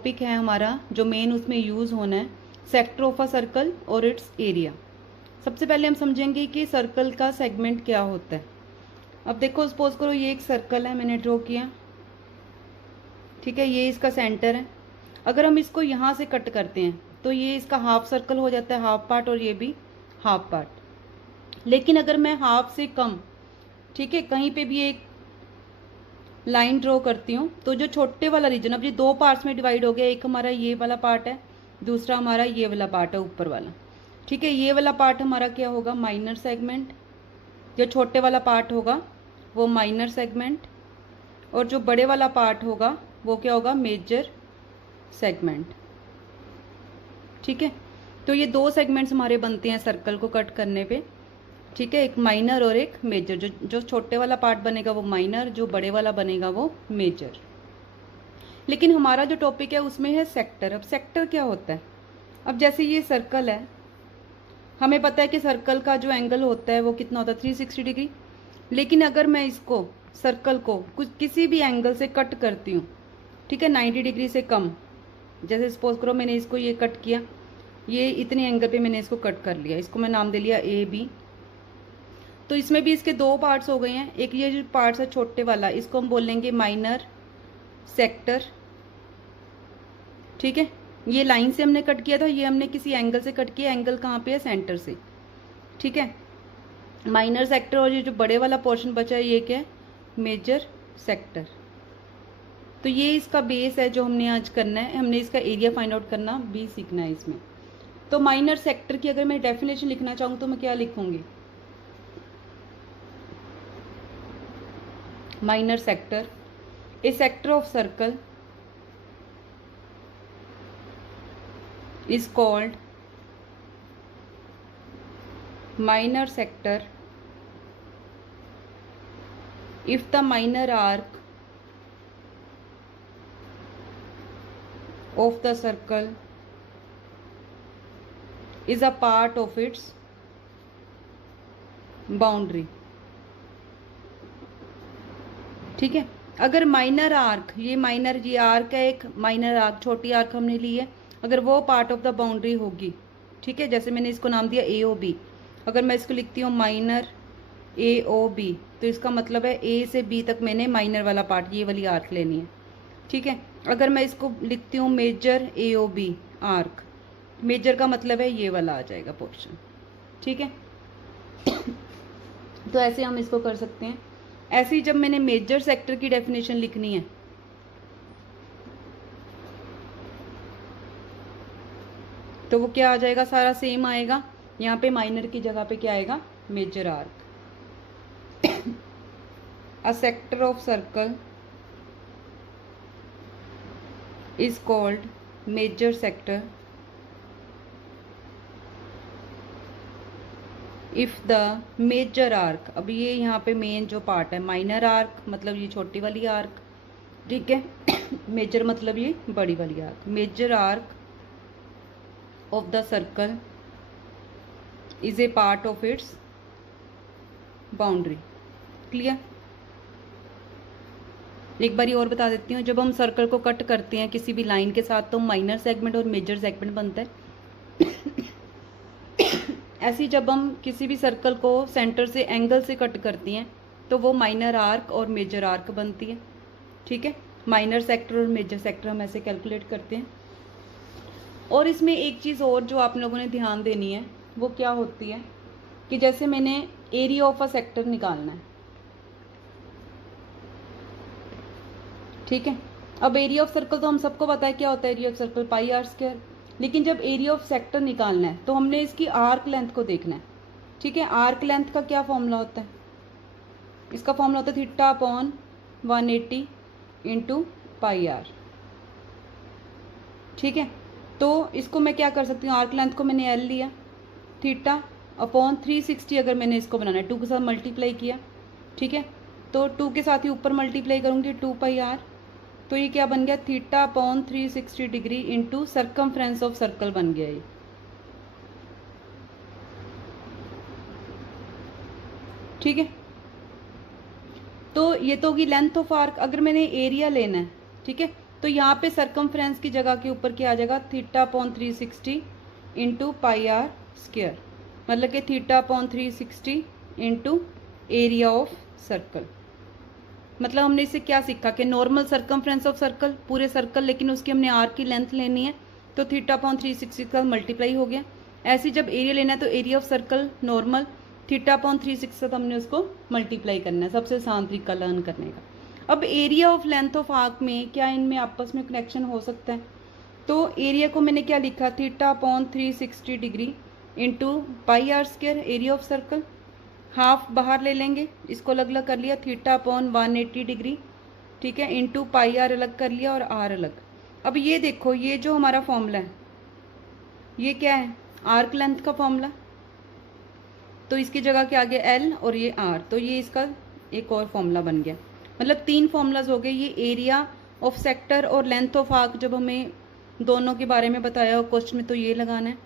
Topic है हमारा जो मेन उसमें यूज़ होना है, सेक्टर ऑफ अ सर्कल और इट्स एरिया। सबसे पहले हम समझेंगे कि सर्कल का सेगमेंट क्या होता है। अब देखो, सपोज करो ये एक सर्कल है, मैंने ड्रॉ किया, ठीक है, ये इसका सेंटर है। अगर हम इसको यहाँ से कट करते हैं तो ये इसका हाफ सर्कल हो जाता है, हाफ पार्ट, और ये भी हाफ पार्ट। लेकिन अगर मैं हाफ से कम, ठीक है, कहीं पे भी एक लाइन ड्रॉ करती हूँ तो जो छोटे वाला रीजन, अब ये दो पार्ट्स में डिवाइड हो गया, एक हमारा ये वाला पार्ट है, दूसरा हमारा ये वाला पार्ट है ऊपर वाला, ठीक है। ये वाला पार्ट हमारा क्या होगा, माइनर सेगमेंट। जो छोटे वाला पार्ट होगा वो माइनर सेगमेंट, और जो बड़े वाला पार्ट होगा वो क्या होगा, मेजर सेगमेंट, ठीक है। तो ये दो सेगमेंट्स हमारे बनते हैं सर्कल को कट करने पे, ठीक है, एक माइनर और एक मेजर। जो छोटे वाला पार्ट बनेगा वो माइनर, जो बड़े वाला बनेगा वो मेजर। लेकिन हमारा जो टॉपिक है उसमें है सेक्टर। अब सेक्टर क्या होता है, अब जैसे ये सर्कल है, हमें पता है कि सर्कल का जो एंगल होता है वो कितना होता है, 360 डिग्री। लेकिन अगर मैं इसको सर्कल को कुछ किसी भी एंगल से कट करती हूँ, ठीक है, 90 डिग्री से कम, जैसे सपोज करो मैंने इसको ये कट किया, ये इतने एंगल पे मैंने इसको कट कर लिया, इसको मैं नाम दे लिया ए बी। तो इसमें भी इसके दो पार्ट्स हो गए हैं। एक ये जो पार्ट्स है छोटे वाला, इसको हम बोलेंगे माइनर सेक्टर, ठीक है। ये लाइन से हमने कट किया था, ये हमने किसी एंगल से कट किया, एंगल कहाँ पे है, सेंटर से, ठीक है, माइनर सेक्टर। और ये जो बड़े वाला पोर्शन बचा है ये क्या है, मेजर सेक्टर। तो ये इसका बेस है जो हमने आज करना है, हमने इसका एरिया फाइंड आउट करना भी सीखना है इसमें। तो माइनर सेक्टर की अगर मैं डेफिनेशन लिखना चाहूँ तो मैं क्या लिखूंगी, minor sector, a sector of circle is called minor sector if the minor arc of the circle is a part of its boundary, ठीक है। अगर माइनर आर्क, ये माइनर, ये आर्क है एक माइनर आर्क, छोटी आर्क हमने ली है, अगर वो पार्ट ऑफ द बाउंड्री होगी, ठीक है, जैसे मैंने इसको नाम दिया ए ओ बी, अगर मैं इसको लिखती हूँ माइनर ए ओ बी, तो इसका मतलब है ए से बी तक मैंने माइनर वाला पार्ट, ये वाली आर्क लेनी है, ठीक है। अगर मैं इसको लिखती हूँ मेजर ए ओ बी आर्क, मेजर का मतलब है ये वाला आ जाएगा पोर्शन, ठीक है। तो ऐसे हम इसको कर सकते हैं। ऐसे ही जब मैंने मेजर सेक्टर की डेफिनेशन लिखनी है तो वो क्या आ जाएगा, सारा सेम आएगा। यहाँ पे माइनर की जगह पे क्या आएगा, major arc. A sector of circle is called major sector if the major arc, अब ये यहाँ पे मेन जो पार्ट है, माइनर आर्क मतलब ये छोटी वाली आर्क, ठीक है, मेजर मतलब ये बड़ी वाली arc, major arc of the circle is a part of its boundary. Clear. एक बारी और बता देती हूँ, जब हम सर्कल को कट करते हैं किसी भी लाइन के साथ तो माइनर सेगमेंट और मेजर सेगमेंट बनता है। ऐसे ही जब हम किसी भी सर्कल को सेंटर से एंगल से कट करती हैं तो वो माइनर आर्क और मेजर आर्क बनती है, ठीक है। माइनर सेक्टर और मेजर सेक्टर हम ऐसे कैलकुलेट करते हैं। और इसमें एक चीज़ और जो आप लोगों ने ध्यान देनी है वो क्या होती है कि जैसे मैंने एरिया ऑफ अ सेक्टर निकालना है, ठीक है। अब एरिया ऑफ सर्कल तो हम सबको पता है क्या होता है, area of circle pi r square. लेकिन जब एरिया ऑफ सेक्टर निकालना है तो हमने इसकी आर्क लेंथ को देखना है, ठीक है। आर्क लेंथ का क्या फॉर्मूला होता है, इसका फॉर्मूला होता है theta upon 180 into pi r, ठीक है। तो इसको मैं क्या कर सकती हूँ, आर्क लेंथ को मैंने एल लिया, थीटा अपॉन 360 अगर मैंने इसको बनाना है 2 के साथ मल्टीप्लाई किया, ठीक है। तो 2 के साथ ही ऊपर मल्टीप्लाई करूँगी 2 पाई आर, तो ये क्या बन गया, theta upon 360 degree into circumference of circle बन गया ये, ठीक है। तो ये तो होगी लेंथ ऑफ आर्क। अगर मैंने एरिया लेना है, ठीक है, तो यहाँ पे सरकमफ्रेंस की जगह के ऊपर क्या आ जाएगा, θ/360 इंटू पाई आर स्क्वायर, मतलब कि θ/360 इंटू एरिया ऑफ सर्कल। मतलब हमने इससे क्या सीखा कि नॉर्मल सरकमफ्रेंस ऑफ सर्कल, पूरे सर्कल, लेकिन उसकी हमने आर की लेंथ लेनी है तो θ/360 का मल्टीप्लाई हो गया। ऐसे जब एरिया लेना है तो एरिया ऑफ सर्कल नॉर्मल θ/360 से हमने उसको मल्टीप्लाई करना है, सबसे आसान तरीका लर्न करने का। अब area of length of arc में क्या इनमें आपस में कनेक्शन हो सकता है, तो एरिया को मैंने क्या लिखा, θ/360 degree into pi r square area of circle. Half बाहर ले लेंगे, इसको अलग अलग कर लिया, θ/180 डिग्री, ठीक है, इंटू पाई आर अलग कर लिया और आर अलग। अब ये देखो, ये जो हमारा फॉर्मूला है ये क्या है, आर्क लेंथ का फॉर्मूला, तो इसकी जगह क्या आ गया एल और ये आर, तो ये इसका एक और फॉर्मूला बन गया। मतलब 3 फॉर्मूलाज हो गए, ये एरिया ऑफ सेक्टर और लेंथ ऑफ आर्क जब हमें दोनों के बारे में बताया हो क्वेश्चन में तो ये लगाना है,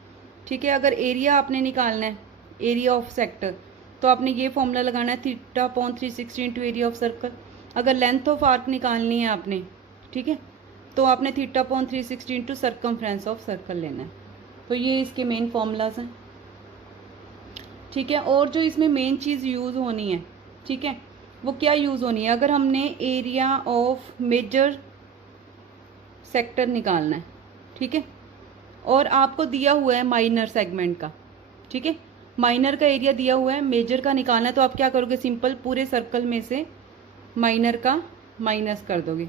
ठीक है। अगर एरिया आपने निकालना है, एरिया ऑफ सेक्टर, तो आपने ये फॉर्मूला लगाना है θ/360 इंटू एरिया ऑफ सर्कल। अगर लेंथ ऑफ आर्क निकालनी है आपने, ठीक है, तो आपने θ/360 इंटू सर्कमफ्रेंस ऑफ सर्कल लेना है। तो ये इसके मेन फॉर्मूलाज हैं, ठीक है। और जो इसमें मेन चीज़ यूज़ होनी है, ठीक है, वो क्या यूज़ होनी है, अगर हमने एरिया ऑफ मेजर सेक्टर निकालना है, ठीक है, और आपको दिया हुआ है माइनर सेगमेंट का, ठीक है, माइनर का एरिया दिया हुआ है, मेजर का निकालना है, तो आप क्या करोगे, सिंपल पूरे सर्कल में से माइनर का माइनस कर दोगे,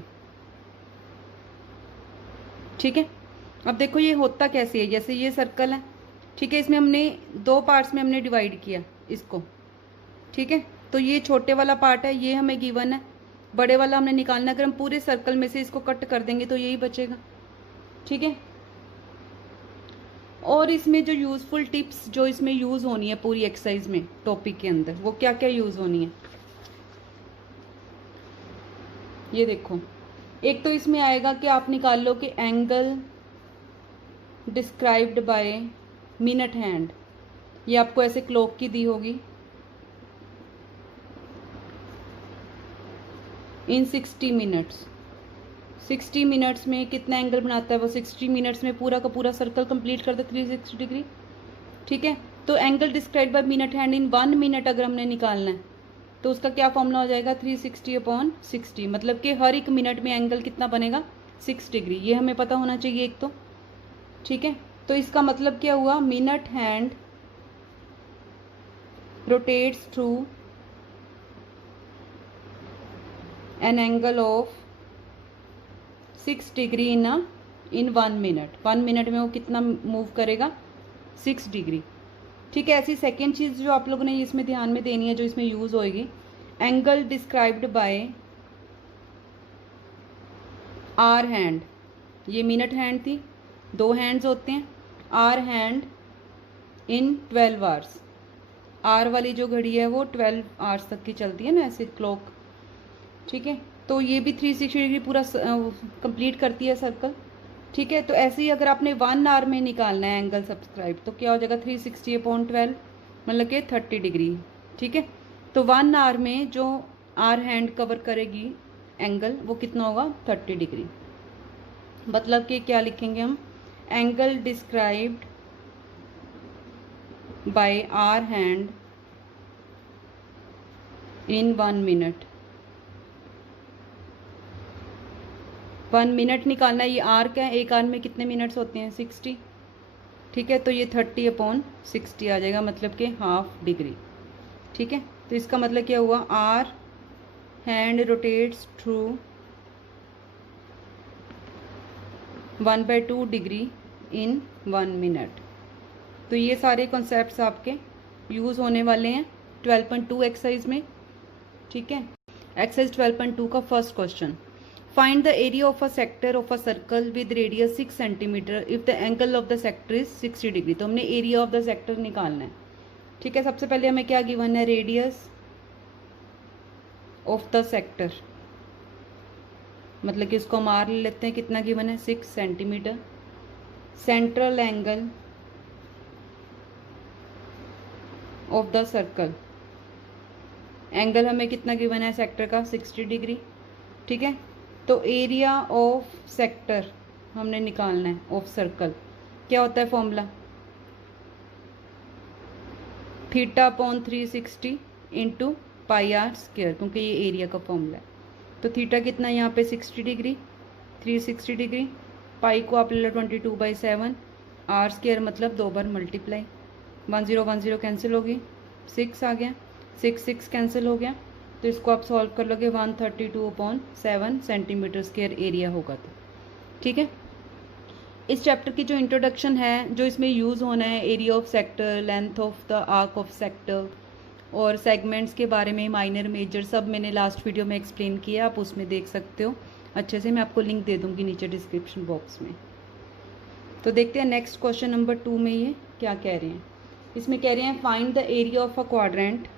ठीक है। अब देखो ये होता कैसे है, जैसे ये सर्कल है, ठीक है, इसमें हमने 2 पार्ट्स में हमने डिवाइड किया इसको, ठीक है, तो ये छोटे वाला पार्ट है, ये हमें गिवन है, बड़े वाला हमने निकालना है। अगर हम पूरे सर्कल में से इसको कट कर देंगे तो यही बचेगा, ठीक है। और इसमें जो यूज़फुल टिप्स जो इसमें यूज़ होनी है पूरी एक्सरसाइज में टॉपिक के अंदर, वो क्या क्या यूज़ होनी है, ये देखो। एक तो इसमें आएगा कि आप निकाल लो कि angle described by minute hand, ये आपको ऐसे क्लॉक की दी होगी, इन 60 मिनट्स, 60 मिनट्स में कितना एंगल बनाता है वो, 60 मिनट्स में पूरा का पूरा सर्कल कंप्लीट कर दे 360 डिग्री, ठीक है। तो angle describe by minute hand in 1 minute अगर हमने निकालना है तो उसका क्या फॉर्मूला हो जाएगा, 360/60, मतलब कि हर एक मिनट में एंगल कितना बनेगा, 6 डिग्री, ये हमें पता होना चाहिए एक तो, ठीक है। तो इसका मतलब क्या हुआ, minute hand rotates through an angle of 6 degree in 1 minute, 1 minute में वो कितना मूव करेगा, 6 डिग्री, ठीक है। ऐसी सेकेंड चीज़ जो आप लोगों ने इसमें ध्यान में देनी है, जो इसमें यूज़ होएगी, angle described by hour hand, ये मिनट हैंड थी, 2 हैंड्स होते हैं, hour hand in 12 hours, hour वाली जो घड़ी है वो 12 आवर्स तक की चलती है ना ऐसे क्लॉक, ठीक है। तो ये भी 360 डिग्री पूरा कंप्लीट करती है सर्कल, ठीक है। तो ऐसे ही अगर आपने 1 आवर में निकालना है एंगल सब्सक्राइब, तो क्या हो जाएगा 360/12, मतलब कि 30 डिग्री, ठीक है। तो 1 आवर में जो आर हैंड कवर करेगी एंगल वो कितना होगा, 30 डिग्री। मतलब कि क्या लिखेंगे हम, angle described by hour hand in 1 minute, 1 minute निकालना है, ये आर क्या है, एक आर में कितने मिनट्स होते हैं, 60, ठीक है। तो ये 30/60 आ जाएगा, मतलब कि हाफ डिग्री, ठीक है। तो इसका मतलब क्या हुआ, hour hand rotates through 1/2 degree in 1 minute. तो ये सारे कॉन्सेप्ट्स आपके यूज़ होने वाले हैं 12.2 एक्सरसाइज में, ठीक है। एक्सरसाइज 12.2 का first question, find the area of a sector of a circle with radius 6 centimetre if the angle of the sector is 60 degree. तो हमने एरिया ऑफ द सेक्टर निकालना है, ठीक है। सबसे पहले हमें क्या गिवन है, रेडियस ऑफ द सेक्टर, मतलब कि इसको हम आर ले लेते हैं, कितना गिवन है, 6 centimetre. Central angle of the circle, angle हमें कितना गिवन है सेक्टर का, 60 डिग्री, ठीक है। तो एरिया ऑफ सेक्टर हमने निकालना है ऑफ सर्कल। क्या होता है formula? Theta upon 360 into pi r square, क्योंकि ये एरिया का फॉर्मूला है। तो थीटा कितना है यहाँ पे 60 डिग्री, 360 डिग्री। पाई को आप ले लो 22/7, आर स्क्वायर मतलब 2 बार मल्टीप्लाई, 10 कैंसिल होगी, 6 आ गया, 6 कैंसिल हो गया। तो इसको आप सॉल्व कर लोगे 132/7 सेंटीमीटर स्क्वायर एरिया होगा। तो ठीक है, इस चैप्टर की जो इंट्रोडक्शन है, जो इसमें यूज़ होना है, area of sector, length of the arc of sector और सेगमेंट्स के बारे में, माइनर मेजर, सब मैंने लास्ट वीडियो में एक्सप्लेन किया, आप उसमें देख सकते हो अच्छे से। मैं आपको लिंक दे दूँगी नीचे डिस्क्रिप्शन बॉक्स में। तो देखते हैं नेक्स्ट क्वेश्चन नंबर 2 में ये क्या कह रहे हैं। इसमें कह रहे हैं find the area of a quadrant.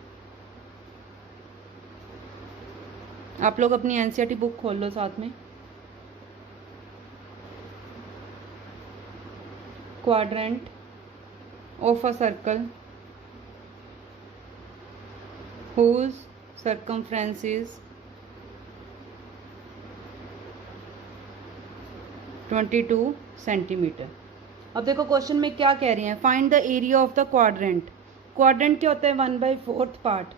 आप लोग अपनी एनसीईआरटी बुक खोल लो साथ में। Quadrant of a circle whose circumference is 22 centimetre. अब देखो क्वेश्चन में क्या कह रहे हैं, find the area of the quadrant. Quadrant क्या होता है? 1/4 पार्ट।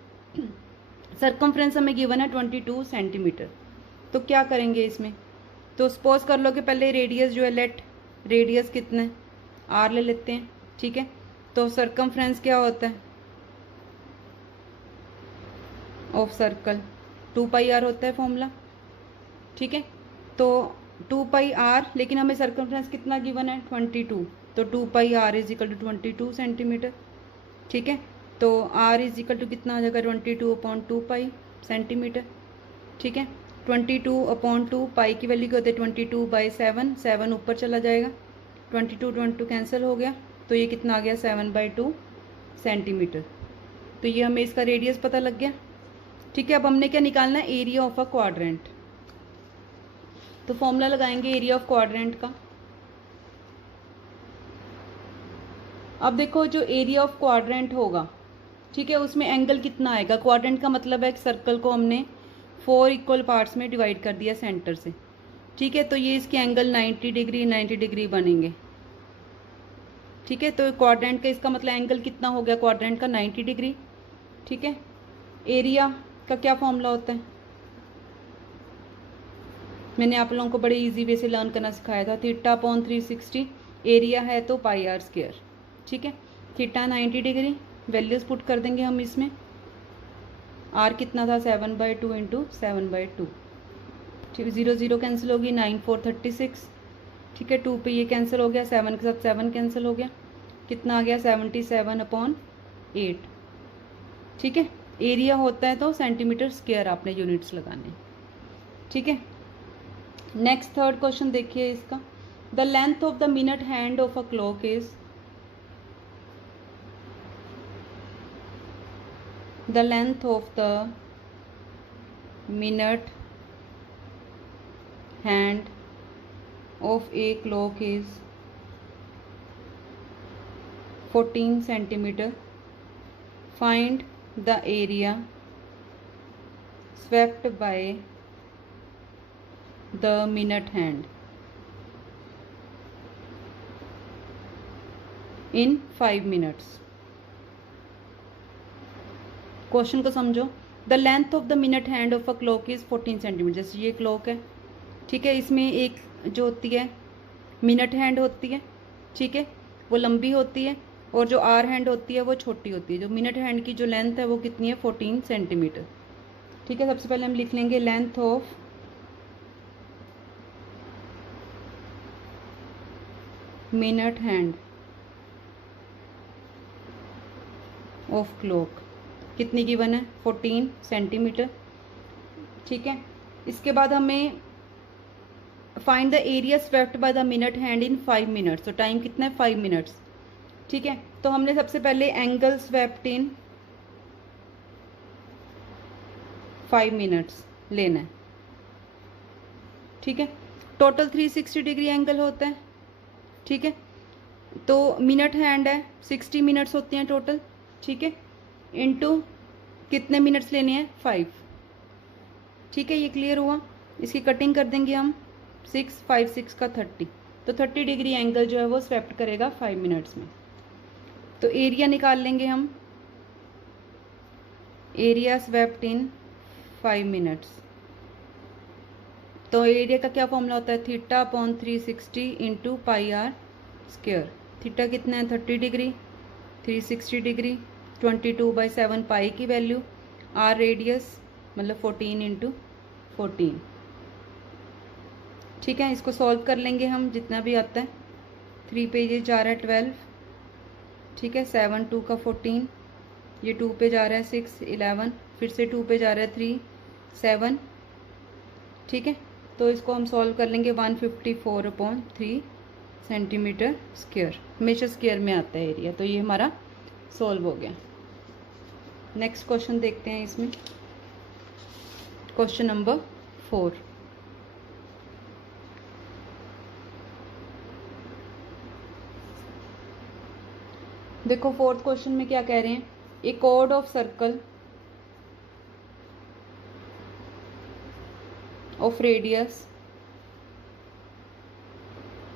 सर्कमफ्रेंस हमें गिवन है 22 सेंटीमीटर। तो क्या करेंगे इसमें? तो सपोज कर लो कि पहले रेडियस जो है, लेट रेडियस कितना है, आर ले लेते हैं, ठीक है। तो सर्कमफ्रेंस क्या होता है ऑफ सर्कल? 2πr होता है फॉर्मूला, ठीक है। तो 2πr, लेकिन हमें सर्कमफ्रेंस कितना गिवन है? 22। तो 2πr is equal to 22 centimetre, ठीक है। तो r इज इक्वल टू कितना आ जाएगा? 22/2π सेंटीमीटर, ठीक है। 22/2 पाई की वैल्यू क्या होती है? 22/7, 7 ऊपर चला जाएगा, 22 कैंसिल हो गया, तो ये कितना आ गया? 7/2 सेंटीमीटर। तो ये हमें इसका रेडियस पता लग गया, ठीक है। अब हमने क्या निकालना है? Area of a quadrant. तो फॉर्मूला लगाएंगे एरिया ऑफ क्वाड्रेंट का। अब देखो जो एरिया ऑफ क्वाड्रेंट होगा, ठीक है, उसमें एंगल कितना आएगा? क्वाड्रेंट का मतलब है सर्कल को हमने 4 इक्वल पार्ट्स में डिवाइड कर दिया सेंटर से, ठीक है। तो ये इसके एंगल 90 डिग्री 90 डिग्री बनेंगे, ठीक है। तो क्वाड्रेंट का इसका मतलब एंगल कितना हो गया? क्वाड्रेंट का 90 डिग्री, ठीक है। एरिया का क्या फॉर्मूला होता है? मैंने आप लोगों को बड़े इजी वे से लर्न करना सिखाया था, थीटा अपॉन 360, एरिया है तो पाई आर स्क्वायर, ठीक है। थीटा 90 डिग्री, वैल्यूज पुट कर देंगे हम इसमें। आर कितना था? 7/2 इंटू 7/2, ठीक है। 0 0 कैंसिल होगी, 9 4 36, ठीक है। 2 पे ये कैंसिल हो गया, 7 के साथ 7 कैंसिल हो गया, कितना आ गया? 77/8, ठीक है। एरिया होता है तो सेंटीमीटर स्क्वायर आपने यूनिट्स लगाने, ठीक है। नेक्स्ट थर्ड क्वेश्चन देखिए इसका। The length of the minute hand of a clock is, the length of the minute hand of a clock is 14 centimetre. Find the area swept by the minute hand in 5 minutes। Question को समझो। The length of the minute hand of a clock is 14 centimetre. जैसे ये clock है, ठीक है, इसमें एक जो होती है मिनट हैंड होती है, ठीक है, वो लंबी होती है, और जो आर हैंड होती है वो छोटी होती है। जो मिनट हैंड की जो लेंथ है वो कितनी है? 14 सेंटीमीटर, ठीक है। सबसे पहले हम लिख लेंगे length of minute hand of clock कितनी गिवन है? 14 सेंटीमीटर, ठीक है। इसके बाद हमें find the area swept by the minute hand in 5 minutes. तो टाइम कितना है? 5 मिनट्स, ठीक है। तो हमने सबसे पहले एंगल स्वेप्ट इन 5 मिनट्स लेना है, ठीक है। टोटल 360 डिग्री एंगल होता है, ठीक है। तो मिनट हैंड है, 60 मिनट्स होते हैं टोटल, ठीक है, इनटू कितने मिनट्स लेने हैं? 5, ठीक है। ये क्लियर हुआ। इसकी कटिंग कर देंगे हम 6 5 6 का 30, तो 30 डिग्री एंगल जो है वो स्वेप्ट करेगा 5 मिनट्स में। तो एरिया निकाल लेंगे हम, एरिया स्वेप्ट इन 5 मिनट्स। तो एरिया का क्या फॉर्मूला होता है, theta upon 360 into pi r square. Theta कितना है 30 डिग्री, 360 डिग्री, 22/7 पाई की वैल्यू, आर रेडियस मतलब 14 इंटू 14। ठीक है, इसको सॉल्व कर लेंगे हम जितना भी आता है। 3 पे ये जा रहा है 12, ठीक है, 7 2 का 14, ये 2 पे जा रहा है 6 11, फिर से 2 पे जा रहा है 3 7। ठीक है, तो इसको हम सॉल्व कर लेंगे 154/3 सेंटीमीटर स्क्वायर, हमेशा स्क्वायर में आता है एरिया। तो ये हमारा सॉल्व हो गया। नेक्स्ट क्वेश्चन देखते हैं इसमें, क्वेश्चन नंबर 4। देखो फोर्थ क्वेश्चन में क्या कह रहे हैं, a chord of circle of radius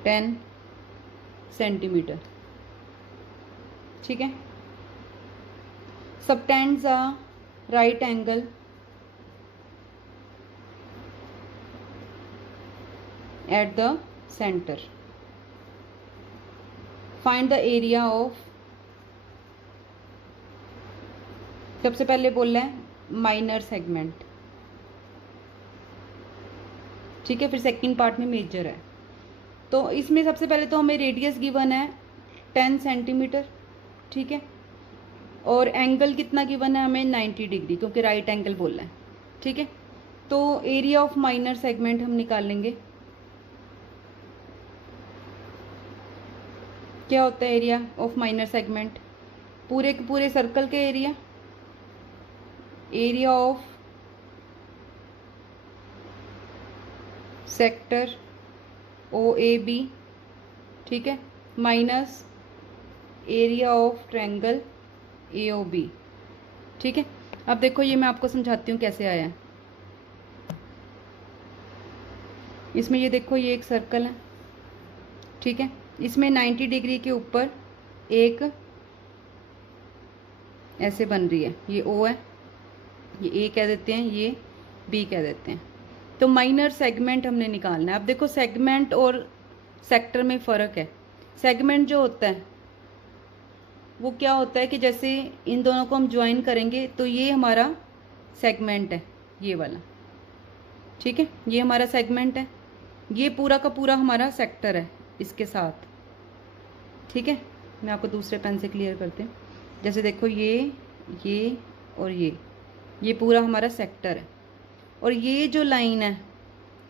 10 centimetre, ठीक है, subtends a right angle at the centre, find the area of, सबसे पहले बोल रहे हैं माइनर सेगमेंट, ठीक है, फिर सेकंड पार्ट में मेजर है। तो इसमें सबसे पहले तो हमें रेडियस गिवन है 10 सेंटीमीटर, ठीक है, और एंगल कितना गिवन है हमें 90 डिग्री, क्योंकि राइट एंगल बोल रहा है, ठीक है। तो एरिया ऑफ माइनर सेगमेंट हम निकाल लेंगे। क्या होता है एरिया ऑफ माइनर सेगमेंट, पूरे के पूरे सर्कल के area, area of sector OAB, ठीक है, minus area of triangle AOB, ठीक है। अब देखो ये मैं आपको समझाती हूँ कैसे आया है। इसमें ये देखो ये एक सर्कल है, ठीक है, इसमें 90 डिग्री के ऊपर एक ऐसे बन रही है, ये O है, ये A कह देते हैं, ये B कह देते हैं। तो माइनर सेगमेंट हमने निकालना है। अब देखो सेगमेंट और सेक्टर में फ़र्क है। सेगमेंट जो होता है वो क्या होता है कि जैसे इन दोनों को हम ज्वाइन करेंगे तो ये हमारा सेगमेंट है, ये वाला, ठीक है, ये हमारा सेगमेंट है, ये पूरा का पूरा हमारा सेक्टर है इसके साथ, ठीक है। मैं आपको दूसरे पेन से क्लियर करते हैं। जैसे देखो ये और ये पूरा हमारा सेक्टर है, और ये जो लाइन है,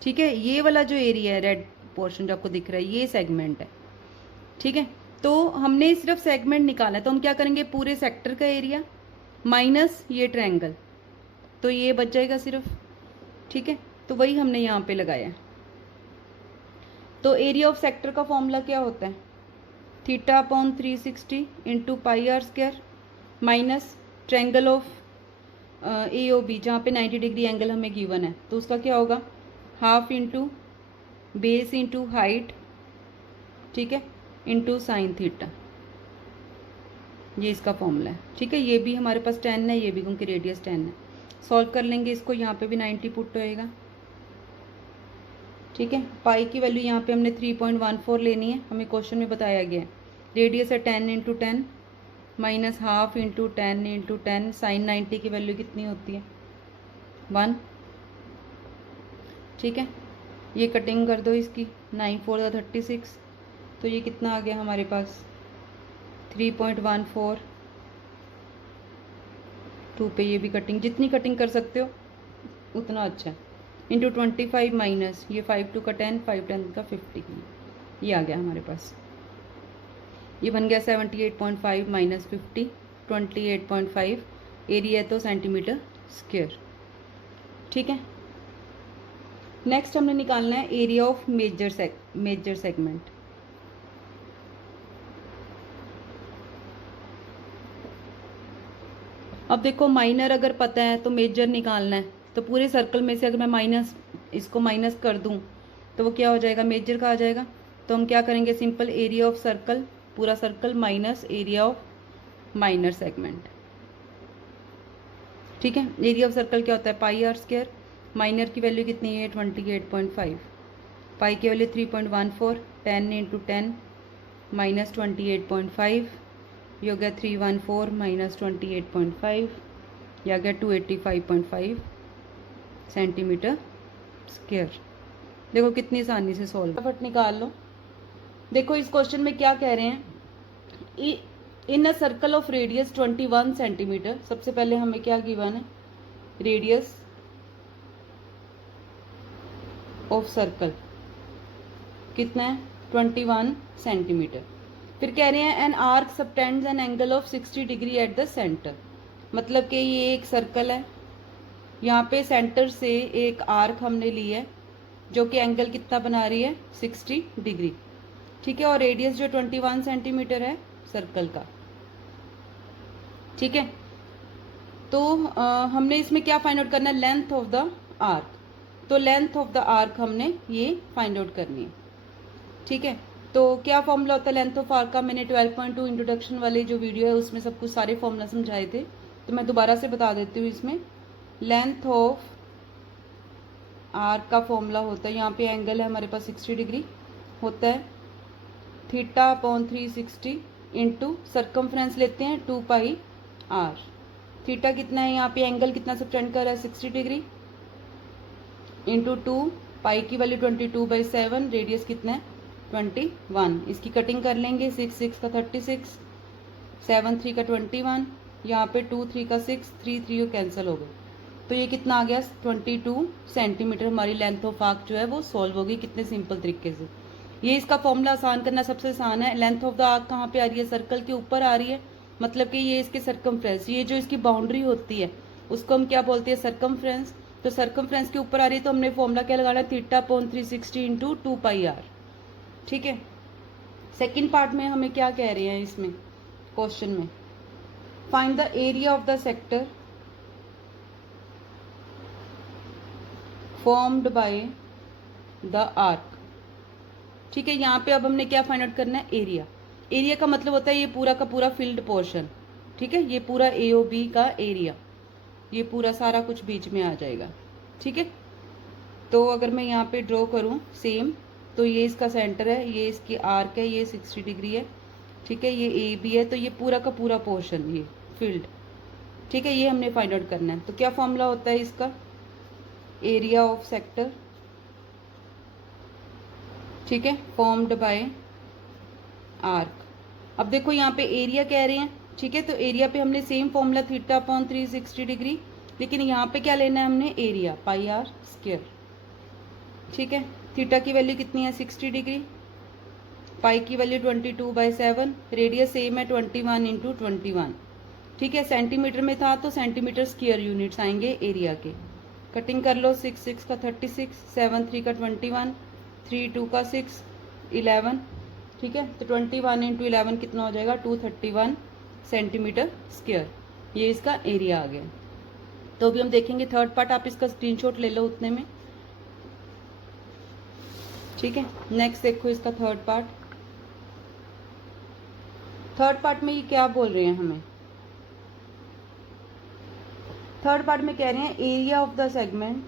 ठीक है, ये वाला जो एरिया है रेड पोर्शन जो आपको दिख रहा है ये सेगमेंट है, ठीक है। तो हमने सिर्फ सेगमेंट निकाला है, तो हम क्या करेंगे, पूरे सेक्टर का एरिया माइनस ये ट्रायंगल, तो ये बच जाएगा सिर्फ, ठीक है। तो वही हमने यहाँ पे लगाया है। तो एरिया ऑफ सेक्टर का फॉर्मूला क्या होता है, theta upon 360 into pi r square minus triangle of AOB जहाँ पे 90 डिग्री एंगल हमें गिवन है, तो उसका क्या होगा, half into base into height, ठीक है, इंटू साइन थीटा, ये इसका फॉर्मूला है, ठीक है। ये भी हमारे पास 10 है, ये भी क्योंकि रेडियस 10 है। सॉल्व कर लेंगे इसको, यहाँ पे भी 90 पुट होएगा, ठीक है। पाई की वैल्यू यहाँ पे हमने 3.14 लेनी है, हमें क्वेश्चन में बताया गया है। रेडियस है 10 into 10 minus half into 10 into 10, sine 90 की वैल्यू कितनी होती है 1, ठीक है। ये कटिंग कर दो इसकी, 9 4 36, तो ये कितना आ गया हमारे पास 3.14, 2 पे ये भी कटिंग, जितनी कटिंग कर सकते हो उतना अच्छा, इंटू 25 माइनस ये 5 2 का 10, 5 10 का 50, ये आ गया हमारे पास, ये बन गया 78.5 माइनस 50, 28.5, एरिया है तो सेंटीमीटर स्क्वायर, ठीक है। नेक्स्ट हमने निकालना है एरिया ऑफ मेजर सेगमेंट। अब देखो माइनर अगर पता है तो मेजर निकालना है, तो पूरे सर्कल में से अगर मैं माइनस इसको माइनस कर दूं तो वो क्या हो जाएगा, मेजर का आ जाएगा। तो हम क्या करेंगे, सिंपल एरिया ऑफ सर्कल, पूरा circle minus area of minor segment. ठीक है, एरिया ऑफ सर्कल क्या होता है, पाई आर स्क्वायर। माइनर की वैल्यू कितनी है, 28.5। पाई की वैल्यू 3.14, 10 इंटू 10 माइनस 28.5, ये हो गया 314 माइनस 28.5, ये आ गया 285.5 सेंटीमीटर स्क्वायर। देखो कितनी आसानी से सॉल्व, फटाफट निकाल लो। देखो इस क्वेश्चन में क्या कह रहे हैं, in a circle of radius 21 centimetre. सबसे पहले हमें क्या गिवन है, रेडियस ऑफ सर्कल कितना है, 21 सेंटीमीटर। फिर कह रहे हैं an arc subtends an angle of 60 degree at the centre. मतलब कि ये एक सर्कल है, यहाँ पे सेंटर से एक आर्क हमने ली है जो कि एंगल कितना बना रही है, 60 डिग्री। ठीक है, और रेडियस जो 21 सेंटीमीटर है सर्कल का। ठीक है, तो हमने इसमें क्या फाइंड आउट करना है, लेंथ ऑफ द आर्क। तो लेंथ ऑफ द आर्क हमने ये फाइंड आउट करनी है। ठीक है, तो क्या फॉर्मूला होता है लेंथ ऑफ आर्क का, मैंने 12.2 इंट्रोडक्शन वाले जो वीडियो है उसमें सब कुछ सारे फॉर्मूला समझाए थे, तो मैं दोबारा से बता देती हूँ। इसमें लेंथ ऑफ आर्क का फॉर्मूला होता है, यहाँ पे एंगल है हमारे पास 60 डिग्री, होता है थीटा अपॉन 360 इंटू सर्कमफ्रेंस लेते हैं 2 पाई आर। थीटा कितना है, यहाँ पे एंगल कितना सबटेंड कर रहा है, 60 डिग्री, इंटू 2, पाई की वैल्यू 22/7, रेडियस कितना है 21। इसकी कटिंग कर लेंगे, 6 6 का 36, 7 3 का 21, यहाँ पे 2 3 का 6, 3 3 कैंसिल हो गए, तो ये कितना आ गया 22 सेंटीमीटर। हमारी लेंथ ऑफ आर्क जो है वो सॉल्व होगी कितने सिंपल तरीके से। ये इसका फॉर्मूला आसान करना सबसे आसान है। लेंथ ऑफ द आर्क कहाँ पे आ रही है, सर्कल के ऊपर आ रही है, मतलब कि ये इसके सर्कमफ्रेंस, ये जो इसकी बाउंड्री होती है उसको हम क्या बोलते हैं, सर्कमफ्रेंस। तो सर्कमफ्रेंस के ऊपर आ रही है, तो हमने फॉर्मूला क्या लगाना है, theta upon 360 into 2 pi r. ठीक है, सेकेंड पार्ट में हमें क्या कह रहे हैं इसमें क्वेश्चन में, find the area of the sector formed by the arc. ठीक है, यहाँ पे अब हमने क्या फाइंड आउट करना है, एरिया। एरिया का मतलब होता है ये पूरा का पूरा फील्ड पोर्शन। ठीक है, ये पूरा AOB का एरिया, ये पूरा सारा कुछ बीच में आ जाएगा। ठीक है, तो अगर मैं यहाँ पे ड्रॉ करूँ सेम, तो ये इसका सेंटर है, ये इसकी आर्क है, ये 60 डिग्री है। ठीक है, ये AB है, तो ये पूरा का पूरा पोर्शन, ये फील्ड। ठीक है, ये हमने फाइंड आउट करना है। तो क्या फॉर्मूला होता है इसका, एरिया ऑफ सेक्टर, ठीक है, फॉर्म्ड बाय आर्क। अब देखो यहाँ पे एरिया कह रहे हैं, ठीक है, तो एरिया पे हमने same formula theta upon 360 degree, लेकिन यहाँ पे क्या लेना है हमने, एरिया पाई आर स्क्वायर। ठीक है, थीटा की वैल्यू कितनी है 60 डिग्री, पाई की वैल्यू 22/7, रेडियस सेम है 21 इंटू 21। ठीक है, सेंटीमीटर में था तो सेंटीमीटर स्क्वायर यूनिट्स आएंगे एरिया के। कटिंग कर लो, 6 6 का 36, 7 3 का 21, 3 2 का 6, 11। ठीक है, तो 21 इंटू 11 कितना हो जाएगा, 231 सेंटीमीटर स्क्वायर। ये इसका एरिया आ गया। तो अभी हम देखेंगे थर्ड पार्ट, आप इसका स्क्रीनशॉट ले लो उतने में। ठीक है, नेक्स्ट देखो इसका थर्ड पार्ट। थर्ड पार्ट में ये क्या बोल रहे हैं हमें, थर्ड पार्ट में कह रहे हैं area of the segment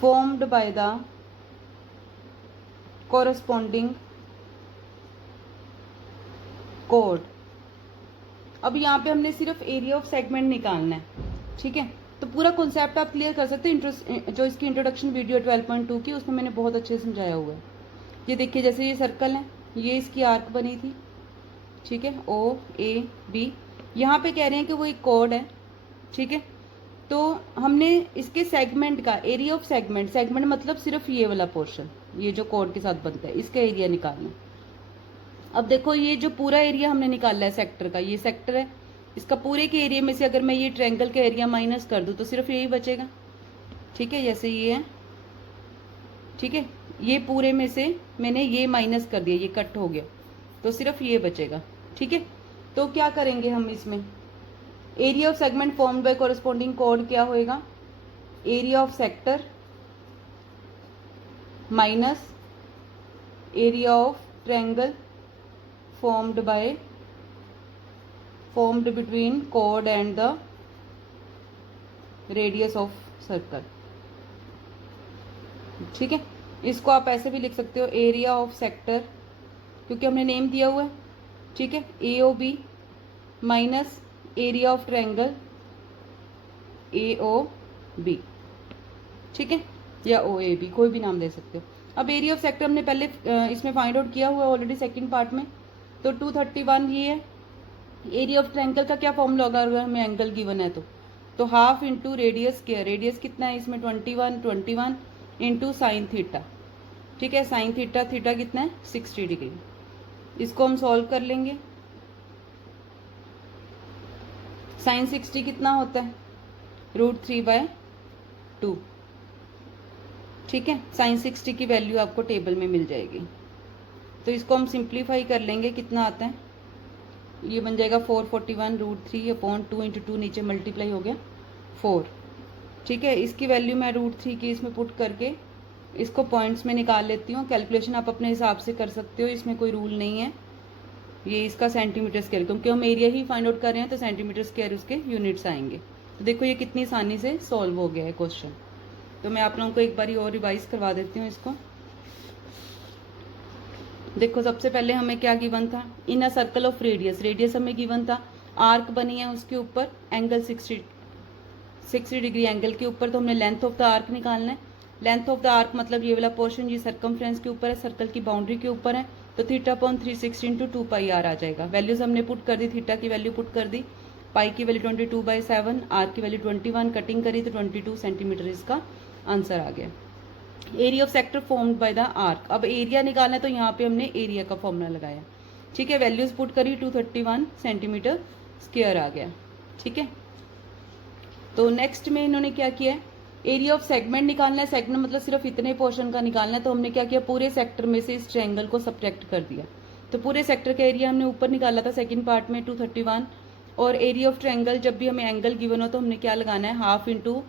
formed by the corresponding code. अब यहाँ पे हमने सिर्फ एरिया ऑफ सेगमेंट निकालना है। ठीक है, तो पूरा कॉन्सेप्ट आप क्लियर कर सकते हो, जो इसकी इंट्रोडक्शन वीडियो 12.2 की उसमें मैंने बहुत अच्छे से समझाया हुआ है। ये देखिए, जैसे ये सर्कल है, ये इसकी आर्क बनी थी। ठीक है, OAB, यहाँ पे कह रहे हैं कि वो एक कोड है। ठीक है, तो हमने इसके सेगमेंट का एरिया ऑफ सेगमेंट, सेगमेंट मतलब सिर्फ ये वाला पोर्शन, ये जो कोड के साथ बनता है, इसका एरिया निकालना। अब देखो ये जो पूरा एरिया हमने निकाला है सेक्टर का, ये सेक्टर है, इसका पूरे के एरिया में से अगर मैं ये ट्रायंगल का एरिया माइनस कर दूं तो सिर्फ यही बचेगा। ठीक है, जैसे ये है। ठीक है, ये पूरे में से मैंने ये माइनस कर दिया, ये कट हो गया, तो सिर्फ ये बचेगा। ठीक है, तो क्या करेंगे हम इसमें, area of segment formed by corresponding code क्या होएगा, area of sector minus area of triangle formed between chord and the radius of circle। ठीक है, इसको आप ऐसे भी लिख सकते हो, एरिया ऑफ सेक्टर, क्योंकि हमने नेम दिया हुआ है। ठीक है, AOB minus area of triangle AOB। ठीक है, या OAB, कोई भी नाम दे सकते हो। अब एरिया ऑफ सेक्टर हमने पहले इसमें फाइंड आउट किया हुआ है ऑलरेडी सेकंड पार्ट में, तो 231 ये है। एरिया ऑफ ट्रायंगल का क्या फॉर्मूला होगा अगर हमें एंगल गिवन है तो half into radius square, radius कितना है इसमें 21 इंटू साइन थीटा। ठीक है, साइन थीटा, थीटा कितना है 60 डिग्री। इसको हम सॉल्व कर लेंगे। साइन 60 कितना होता है √3/2। ठीक है, साइन 60 की वैल्यू आपको टेबल में मिल जाएगी। तो इसको हम सिंप्लीफाई कर लेंगे, कितना आता है, ये बन जाएगा 441 √3/2 इंटू 2, नीचे मल्टीप्लाई हो गया 4। ठीक है, इसकी वैल्यू मैं √3 की इसमें पुट करके इसको पॉइंट्स में निकाल लेती हूँ। कैलकुलेशन आप अपने हिसाब से कर सकते हो, इसमें कोई रूल नहीं है। ये इसका सेंटीमीटर स्क्वायर, क्योंकि हम एरिया ही फाइंड आउट कर रहे हैं तो सेंटीमीटर स्क्वायर उसके यूनिट्स आएंगे। तो देखो ये कितनी आसानी से सॉल्व हो गया है क्वेश्चन। तो मैं आप लोगों को एक बारी और रिवाइज करवा देती हूँ इसको। देखो सबसे पहले हमें क्या गिवन था, in a circle of radius, radius हमें गिवन था, आर्क बनी है उसके ऊपर एंगल 60 डिग्री एंगल के ऊपर, तो हमने लेंथ ऑफ द आर्क निकालना है। लेंथ ऑफ द आर्क मतलब ये वाला पोर्शन, ये सर्कमफ्रेंस के ऊपर है, सर्कल की बाउंड्री के ऊपर है, तो θ/360 इंटू 2πr आ जाएगा। वैल्यूज हमने पुट कर दी, थीटा की वैल्यू पुट कर दी, पाई की वैल्यू 22/7, आर की वैल्यू 21, कटिंग करी तो 22 सेंटीमीटर इसका आंसर आ गया। Area of sector formed by the arc, अब एरिया निकालना है तो यहाँ पे हमने एरिया का फॉर्मूला लगाया। ठीक है, वैल्यूज पुट करी, 231 सेंटीमीटर स्क्वायर आ गया। ठीक है, तो नेक्स्ट में इन्होंने क्या किया है, एरिया ऑफ सेगमेंट निकालना है। सेगमेंट मतलब सिर्फ इतने पोर्शन का निकालना है, तो हमने क्या किया, पूरे सेक्टर में से इस ट्रायंगल को सब्ट्रैक्ट कर दिया। तो पूरे सेक्टर का एरिया हमने ऊपर निकाला था सेकंड पार्ट में 231, और एरिया ऑफ ट्रायंगल जब भी हमें एंगल गिवन हो तो हमने क्या लगाना है, हाफ इंटू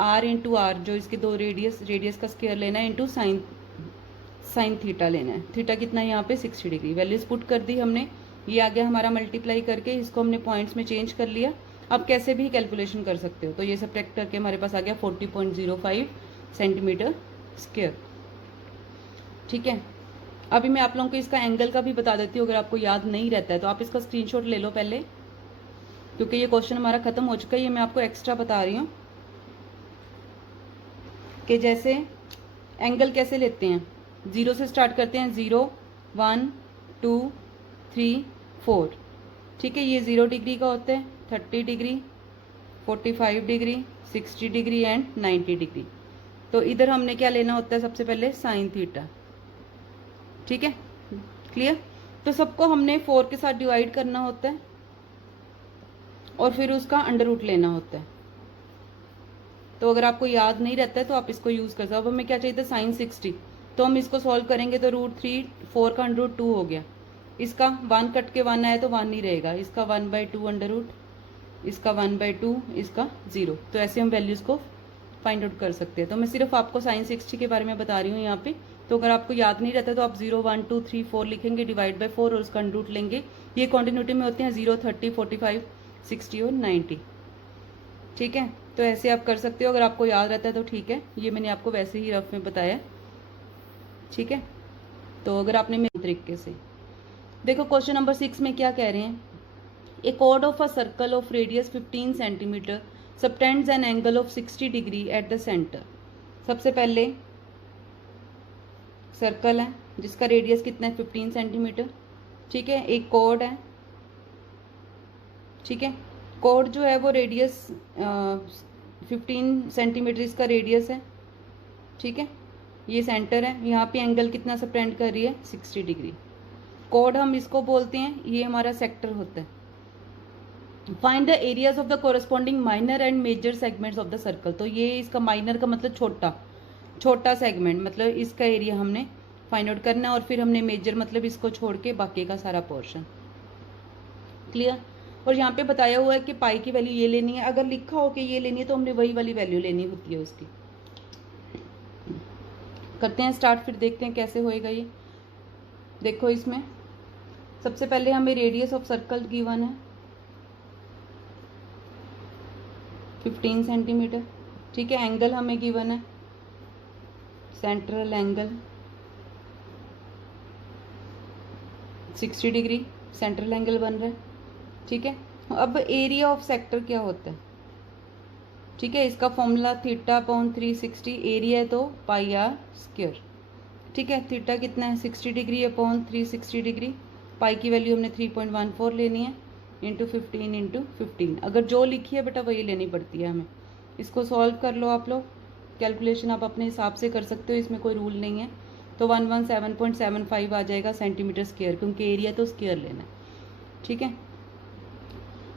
R, जो इसके दो रेडियस का स्क्वायर लेना है, इंटू साइन थीटा लेना है। थीटा कितना है यहाँ पे 60 डिग्री। वैल्यूज पुट कर दी हमने, ये आ गया हमारा मल्टीप्लाई करके, इसको हमने पॉइंट्स में चेंज कर लिया। अब कैसे भी कैलकुलेशन कर सकते हो, तो ये सब्ट्रैक्ट करके हमारे पास आ गया 40.05 सेंटीमीटर स्क्वायर। ठीक है, अभी मैं आप लोगों को इसका एंगल का भी बता देती हूँ, अगर आपको याद नहीं रहता है तो आप इसका स्क्रीनशॉट ले लो पहले, क्योंकि ये क्वेश्चन हमारा खत्म हो चुका है। ये मैं आपको एक्स्ट्रा बता रही हूँ कि जैसे एंगल कैसे लेते हैं, 0 से स्टार्ट करते हैं, 0 1 2 3 4। ठीक है, ये 0 डिग्री का होता है, 30 degree 45 degree 60 degree and 90 degree. तो इधर हमने क्या लेना होता है, सबसे पहले साइन थीटा। ठीक है, क्लियर। तो सबको हमने 4 के साथ डिवाइड करना होता है और फिर उसका अंडर रूट लेना होता है। तो अगर आपको याद नहीं रहता है तो आप इसको यूज कर सकते हो। अब हमें क्या चाहिए था, साइन 60, तो हम इसको सॉल्व करेंगे तो √3, 4 का अंडर रूट 2 हो गया, इसका 1 कट के 1 आया तो 1 नहीं रहेगा, इसका 1/2 अंडर रूट, इसका 1/2, इसका 0। तो ऐसे हम वैल्यूज को फाइंड आउट कर सकते हैं। तो मैं सिर्फ आपको साइन 60 के बारे में बता रही हूँ यहाँ पे। तो अगर आपको याद नहीं रहता तो आप 0 1 2 3 4 लिखेंगे, डिवाइड बाय 4 और उसका अंडर रूट लेंगे। ये कॉन्टिन्यूटी में होते हैं 0 30 45 60 और 90। ठीक है, तो ऐसे आप कर सकते हो, अगर आपको याद रहता है तो ठीक है। ये मैंने आपको वैसे ही रफ में बताया। ठीक है, तो अगर आपने मेरे तरीके से देखो, क्वेश्चन नंबर 6 में क्या कह रहे हैं, ए chord of a circle of radius 15 centimeter subtends an angle of 60 degree at the center। सबसे पहले सर्कल है जिसका रेडियस कितना है 15 सेंटीमीटर। ठीक है, एक कॉर्ड है। ठीक है, कॉर्ड जो है वो रेडियस 15 सेंटीमीटर इसका रेडियस है। ठीक है, ये सेंटर है, यहाँ पे एंगल कितना सबटेंड कर रही है 60 डिग्री। कॉर्ड हम इसको बोलते हैं, ये हमारा सेक्टर होता है। Find the areas of the corresponding minor and major segments of the circle. तो ये इसका माइनर का मतलब छोटा सेगमेंट, मतलब इसका एरिया हमने फाइंड आउट करना है, और फिर हमने मेजर मतलब इसको छोड़ के बाकी का सारा पोर्शन। क्लियर। और यहाँ पे बताया हुआ है कि पाई की वैल्यू ये लेनी है। अगर लिखा हो कि ये लेनी है तो हमने वही वाली वैल्यू लेनी होती है उसकी। करते हैं स्टार्ट, फिर देखते हैं कैसे होएगा ये। देखो इसमें सबसे पहले हमें रेडियस ऑफ सर्कल गिवन है 15 सेंटीमीटर। ठीक है, एंगल हमें गिवन है central angle 60 degree, central angle बन रहा है। ठीक है, अब एरिया ऑफ सेक्टर क्या होता है? ठीक है, इसका फॉर्मूला थीटा अपॉन 360, एरिया है तो पाई आर स्क्वायर। ठीक है, थीटा कितना है 60 डिग्री अपॉन 360 डिग्री, पाई की वैल्यू हमने 3.14 लेनी है इंटू 15। अगर जो लिखी है बेटा वही लेनी पड़ती है हमें। इसको सॉल्व कर लो आप लोग, कैलकुलेशन आप अपने हिसाब से कर सकते हो, इसमें कोई रूल नहीं है। तो 117.75 आ जाएगा सेंटीमीटर स्क्वायर, क्योंकि एरिया तो स्क्वायर लेना है। ठीक है,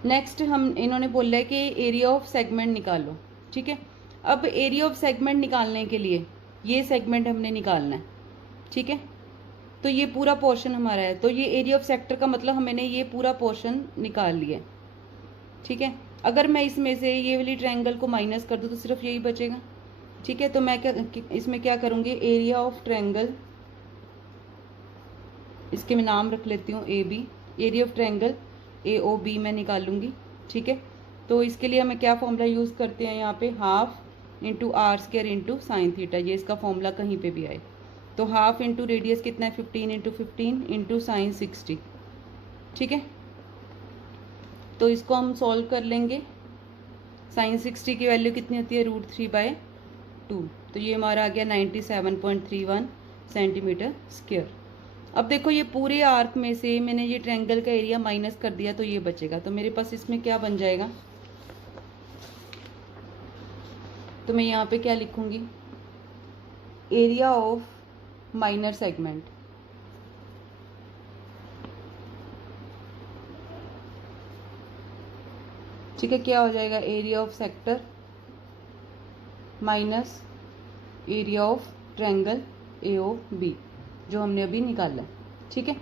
नेक्स्ट हम इन्होंने बोला है कि एरिया ऑफ सेगमेंट निकालो। ठीक है, अब एरिया ऑफ सेगमेंट निकालने के लिए ये सेगमेंट हमने निकालना है। ठीक है, तो ये पूरा पोर्शन हमारा है, तो ये एरिया ऑफ सेक्टर का मतलब मैंने ये पूरा पोर्शन निकाल लिया। ठीक है, अगर मैं इसमें से ये वाली ट्रायंगल को माइनस कर दूँ तो सिर्फ यही बचेगा। ठीक है, तो मैं क्या इसमें क्या करूँगी, एरिया ऑफ ट्रायंगल, इसके मैं नाम रख लेती हूँ A B, area of triangle AOB मैं निकालूंगी। ठीक है, तो इसके लिए हमें क्या फॉर्मूला यूज़ करते हैं यहाँ पे, half into r square into sine theta, ये इसका फॉर्मूला कहीं पे भी आए। तो हाफ इंटू रेडियस कितना है 15 इंटू 15 इंटू साइन 60। ठीक है, तो इसको हम सॉल्व कर लेंगे। साइन 60 की वैल्यू कितनी होती है, √3/2, तो ये हमारा आ गया 97.31 सेंटीमीटर स्क्वायर। अब देखो ये पूरे आर्क में से मैंने ये ट्रायंगल का एरिया माइनस कर दिया तो ये बचेगा, तो मेरे पास इसमें क्या बन जाएगा, तो मैं यहाँ पे क्या लिखूंगी, एरिया ऑफ माइनर सेगमेंट। ठीक है, क्या हो जाएगा, area of sector minus area of triangle AOB जो हमने अभी निकाला। ठीक है,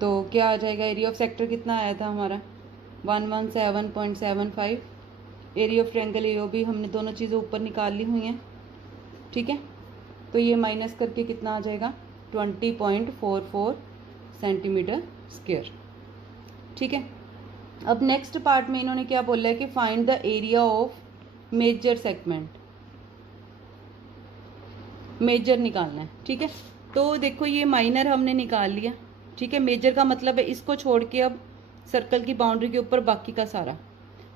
तो क्या आ जाएगा, एरिया ऑफ सेक्टर कितना आया था हमारा 117.75, एरिया ऑफ ट्रायंगल AOB हमने दोनों चीज़ें ऊपर निकाल ली हुई हैं। ठीक है, तो ये माइनस करके कितना आ जाएगा 20.44 सेंटीमीटर स्क्वायर। ठीक है, अब नेक्स्ट पार्ट में इन्होंने क्या बोला है कि find the area of major segment, major निकालना है। ठीक है, तो देखो ये माइनर हमने निकाल लिया। ठीक है, मेजर का मतलब है इसको छोड़ के अब सर्कल की बाउंड्री के ऊपर बाकी का सारा,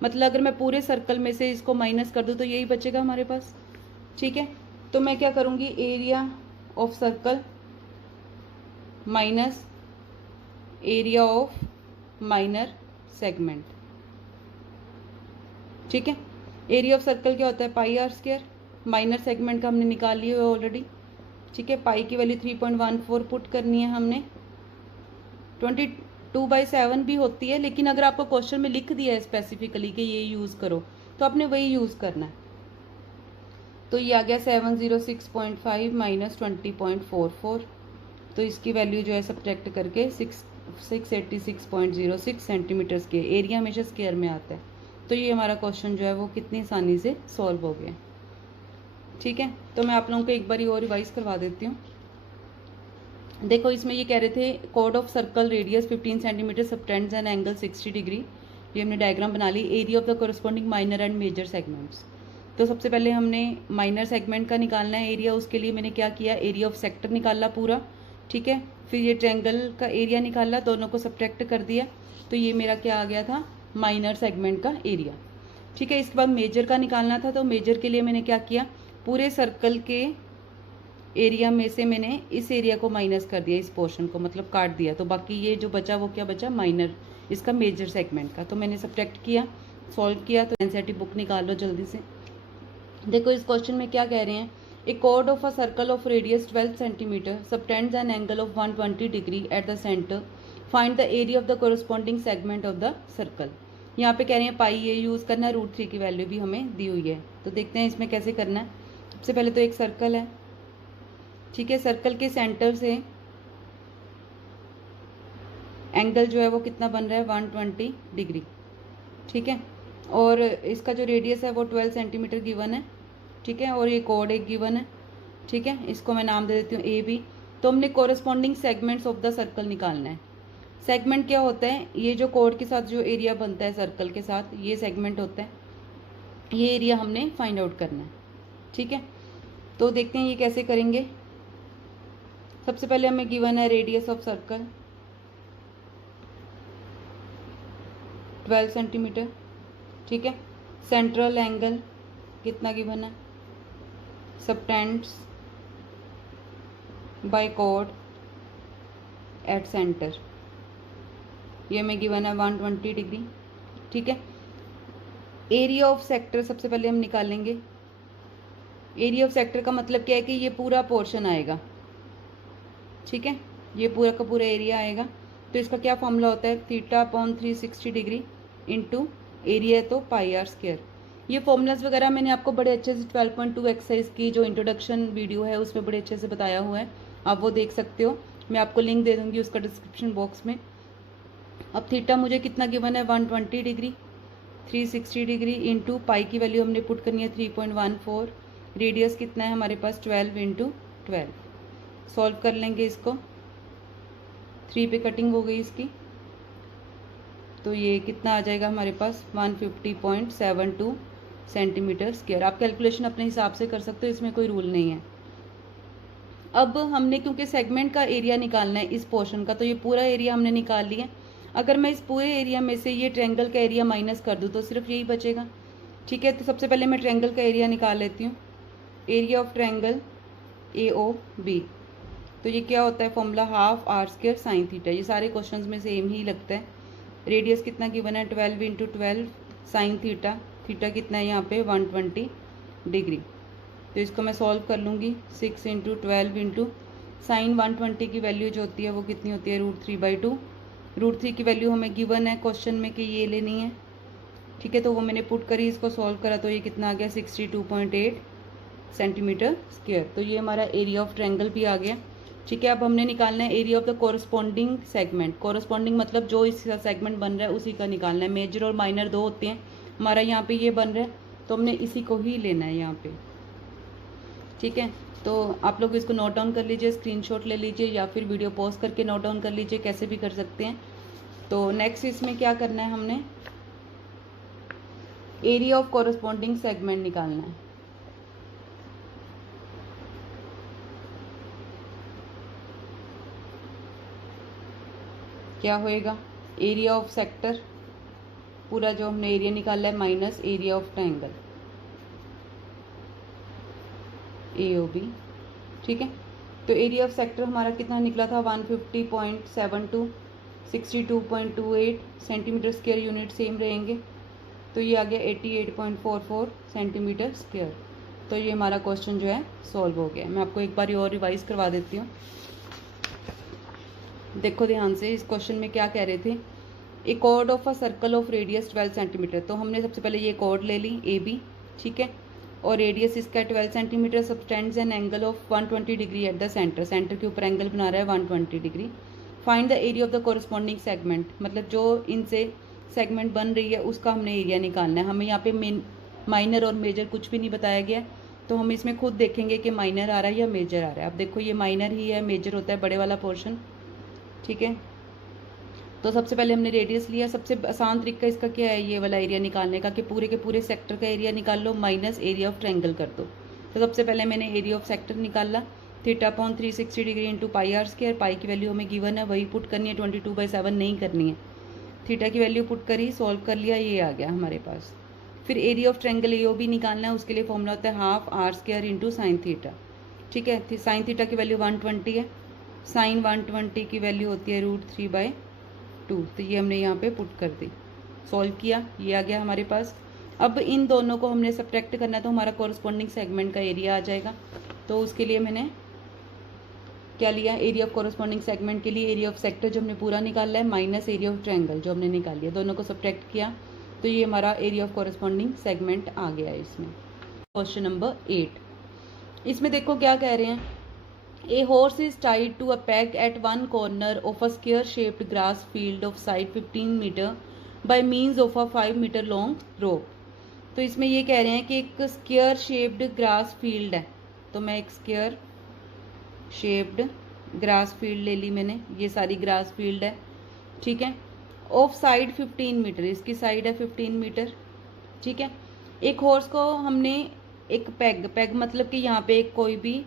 मतलब अगर मैं पूरे सर्कल में से इसको माइनस कर दूं तो यही बचेगा हमारे पास। ठीक है, तो मैं क्या करूंगी, area of circle minus area of minor segment. ठीक है, एरिया ऑफ सर्कल क्या होता है पाई आर स्क्वायर, माइनर सेगमेंट का हमने निकाल लिया है ऑलरेडी। ठीक है, पाई की वैल्यू 3.14 पुट करनी है हमने, 22/7 भी होती है, लेकिन अगर आपको क्वेश्चन में लिख दिया है स्पेसिफिकली कि ये यूज़ करो तो आपने वही यूज़ करना है। तो ये आ गया 706.5 माइनस 20.44, तो इसकी वैल्यू जो है सब्ट्रैक्ट करके 686.06 सेंटीमीटर स्क्वायर, एरिया हमेशा स्क्वायर में आता है। तो ये हमारा क्वेश्चन जो है वो कितनी आसानी से सॉल्व हो गया। ठीक है, तो मैं आप लोगों को एक बार और रिवाइज करवा देती हूँ। देखो इसमें ये कह रहे थे chord of circle radius 15 centimetre subtends an angle 60 degree, ये हमने डायग्राम बना ली। Area of the corresponding minor and major segments, तो सबसे पहले हमने माइनर सेगमेंट का निकालना है एरिया, उसके लिए मैंने क्या किया, एरिया ऑफ सेक्टर निकाला पूरा। ठीक है, फिर ये ट्रायंगल का एरिया निकाला, दोनों को सब्ट्रैक्ट कर दिया, तो ये मेरा क्या आ गया था, माइनर सेगमेंट का एरिया। ठीक है, इसके बाद मेजर का निकालना था, तो मेजर के लिए मैंने क्या किया, पूरे सर्कल के एरिया में से मैंने इस एरिया को माइनस कर दिया, इस पोर्शन को मतलब काट दिया, तो बाकी ये जो बचा वो क्या बचा, माइनर, इसका मेजर सेगमेंट का। तो मैंने सब्ट्रैक्ट किया, सॉल्व किया, तो एनसीईआरटी बुक निकाल लो जल्दी से। देखो इस क्वेश्चन में क्या कह रहे हैं, a chord of a circle of radius 12 centimetre subtends an angle of 120 degree at the centre, find the area of the corresponding segment of the circle. यहाँ पे कह रहे हैं पाई ये यूज़ करना है, √3 की वैल्यू भी हमें दी हुई है। तो देखते हैं इसमें कैसे करना है। सबसे पहले तो एक सर्कल है, ठीक है, सर्कल के सेंटर से एंगल जो है वो कितना बन रहा है 120 डिग्री, ठीक है। और इसका जो रेडियस है वो 12 सेंटीमीटर गिवन है, ठीक है। और ये कोड एक गिवन है, ठीक है। इसको मैं नाम दे देती हूँ ए बी। तो हमने corresponding segments of the circle निकालना है। सेगमेंट क्या होता है, ये जो कोड के साथ जो एरिया बनता है सर्कल के साथ, ये सेगमेंट होता है। ये एरिया हमने फाइंड आउट करना है, ठीक है। तो देखते हैं ये कैसे करेंगे। सबसे पहले हमें गिवन है रेडियस ऑफ सर्कल 12 सेंटीमीटर, ठीक है। सेंट्रल एंगल कितना गिवन है, subtends bye code at centre, ये हमें गिवन है 120 डिग्री, ठीक है। एरिया ऑफ सेक्टर सबसे पहले हम निकालेंगे। एरिया ऑफ सेक्टर का मतलब क्या है कि ये पूरा पोर्शन आएगा, ठीक है। ये पूरा का पूरा एरिया आएगा। तो इसका क्या फॉर्मूला होता है, theta upon 360 degree into area है तो पाई आर स्क्वायर। ये फॉर्मूलाज वगैरह मैंने आपको बड़े अच्छे से 12.2 एक्सरसाइज की जो इंट्रोडक्शन वीडियो है उसमें बड़े अच्छे से बताया हुआ है, आप वो देख सकते हो। मैं आपको लिंक दे दूंगी उसका डिस्क्रिप्शन बॉक्स में। अब थीटा मुझे कितना गिवन है 120 डिग्री, 360 डिग्री इंटू पाई की वैल्यू हमने पुट करनी है 3.14। रेडियस कितना है हमारे पास 12 इंटू 12। सॉल्व कर लेंगे इसको, 3 पे कटिंग हो गई इसकी, तो ये कितना आ जाएगा हमारे पास 150.72 सेंटीमीटर स्क्वायर। आप कैलकुलेशन अपने हिसाब से कर सकते हो, इसमें कोई रूल नहीं है। अब हमने क्योंकि सेगमेंट का एरिया निकालना है इस पोर्शन का, तो ये पूरा एरिया हमने निकाल लिया। अगर मैं इस पूरे एरिया में से ये ट्रायंगल का एरिया माइनस कर दूँ तो सिर्फ यही बचेगा, ठीक है। तो सबसे पहले मैं ट्रायंगल का एरिया निकाल लेती हूँ। एरिया ऑफ ट्रायंगल AOB, तो ये क्या होता है formula half r square sine theta. ये सारे क्वेश्चंस में सेम ही लगता है। रेडियस कितना गिवन है 12 इंटू 12, साइन थीटा, थीटा कितना है यहाँ पे 120 डिग्री। तो इसको मैं सॉल्व कर लूँगी, 6 इंटू 12 इंटू साइन 120 की वैल्यू जो होती है वो कितनी होती है √3/2। √3 की वैल्यू हमें गिवन है क्वेश्चन में कि ये लेनी है, ठीक है। तो वो मैंने पुट करी, इसको सॉल्व करा तो ये कितना आ गया 62.8 सेंटीमीटर स्क्वायर। तो ये हमारा एरिया ऑफ ट्रायंगल भी आ गया, ठीक है। अब हमने निकालना है area of the corresponding segment. Corresponding मतलब जो इसका सेगमेंट बन रहा है उसी का निकालना है। मेजर और माइनर दो होते हैं, हमारा यहाँ पे ये बन रहा है तो हमने इसी को ही लेना है यहाँ पे, ठीक है। तो आप लोग इसको नोट डाउन कर लीजिए, स्क्रीनशॉट ले लीजिए या फिर वीडियो पॉज करके नोट डाउन कर लीजिए, कैसे भी कर सकते हैं। तो नेक्स्ट इसमें क्या करना है, हमने एरिया ऑफ कोरस्पॉन्डिंग सेगमेंट निकालना है। क्या होएगा, एरिया ऑफ सेक्टर पूरा जो हमने एरिया निकाला है minus area of triangle AOB, ठीक है। तो एरिया ऑफ सेक्टर हमारा कितना निकला था 150.72, 62.28 सेंटीमीटर स्क्वायर, यूनिट सेम रहेंगे। तो ये आ गया 88.44 सेंटीमीटर स्क्वायर। तो ये हमारा क्वेश्चन जो है सॉल्व हो गया। मैं आपको एक बार और रिवाइज करवा देती हूँ, देखो ध्यान से। इस क्वेश्चन में क्या कह रहे थे, a chord of a circle of radius 12 centimetre. तो हमने सबसे पहले ये कॉर्ड ले ली AB, ठीक है। और रेडियस इसका 12 centimetre, subtends an angle of 120 degree at the centre. Centre के ऊपर एंगल बना रहा है 120 degree. Find the area of the corresponding segment, मतलब जो इनसे सेगमेंट बन रही है उसका हमने एरिया निकालना है। हमें यहाँ पे माइनर और मेजर कुछ भी नहीं बताया गया, तो हम इसमें खुद देखेंगे कि माइनर आ रहा है या मेजर आ रहा है। अब देखो ये माइनर ही है, मेजर होता है बड़े वाला पोर्शन, ठीक है। तो सबसे पहले हमने रेडियस लिया। सबसे आसान तरीका इसका क्या है, ये वाला एरिया निकालने का, कि पूरे के पूरे सेक्टर का एरिया निकाल लो माइनस एरिया ऑफ ट्रायंगल कर दो। तो सबसे पहले मैंने एरिया ऑफ सेक्टर निकाला, theta upon 360 degree into pi r square. Pi की वैल्यू हमें गिवन है, वही पुट करनी है, 22/7 नहीं करनी है। थीटा की वैल्यू पुट करी, सॉल्व कर लिया, ये आ गया हमारे पास। फिर एरिया ऑफ ट्रायंगल AOB निकालना है, उसके लिए फॉर्मूला होता है half r square into sine theta, ठीक है। साइन थीटा की वैल्यू 120 है, साइन 120 की वैल्यू होती है √3/2। तो ये हमने यहाँ पे पुट कर दी, सॉल्व किया, ये आ गया हमारे पास। अब इन दोनों को हमने सब्ट्रैक्ट करना है, तो हमारा कॉरस्पॉन्डिंग सेगमेंट का एरिया आ जाएगा। तो उसके लिए मैंने क्या लिया, एरिया ऑफ कॉरस्पॉन्डिंग सेगमेंट के लिए एरिया ऑफ सेक्टर जो हमने पूरा निकाला है माइनस एरिया ऑफ ट्रायंगल जो हमने निकाल लिया, दोनों को सब्ट्रैक्ट किया। तो ये हमारा एरिया ऑफ कॉरस्पॉन्डिंग सेगमेंट आ गया है इसमें। क्वेश्चन नंबर 8, इसमें देखो क्या कह रहे हैं, A horse is tied to a peg at one corner of a square-shaped grass field of side 15 meter by means of a 5 meter long rope. तो इसमें ये कह रहे हैं कि एक स्क्वायर शेप्ड ग्रास फील्ड है, तो मैं एक स्क्वायर शेप्ड ग्रास फील्ड ले ली मैंने, ये सारी ग्रास फील्ड है, ठीक है। ऑफ साइड 15 मीटर, इसकी साइड है 15 मीटर, ठीक है। एक हॉर्स को हमने एक पैग मतलब कि यहाँ पे एक कोई भी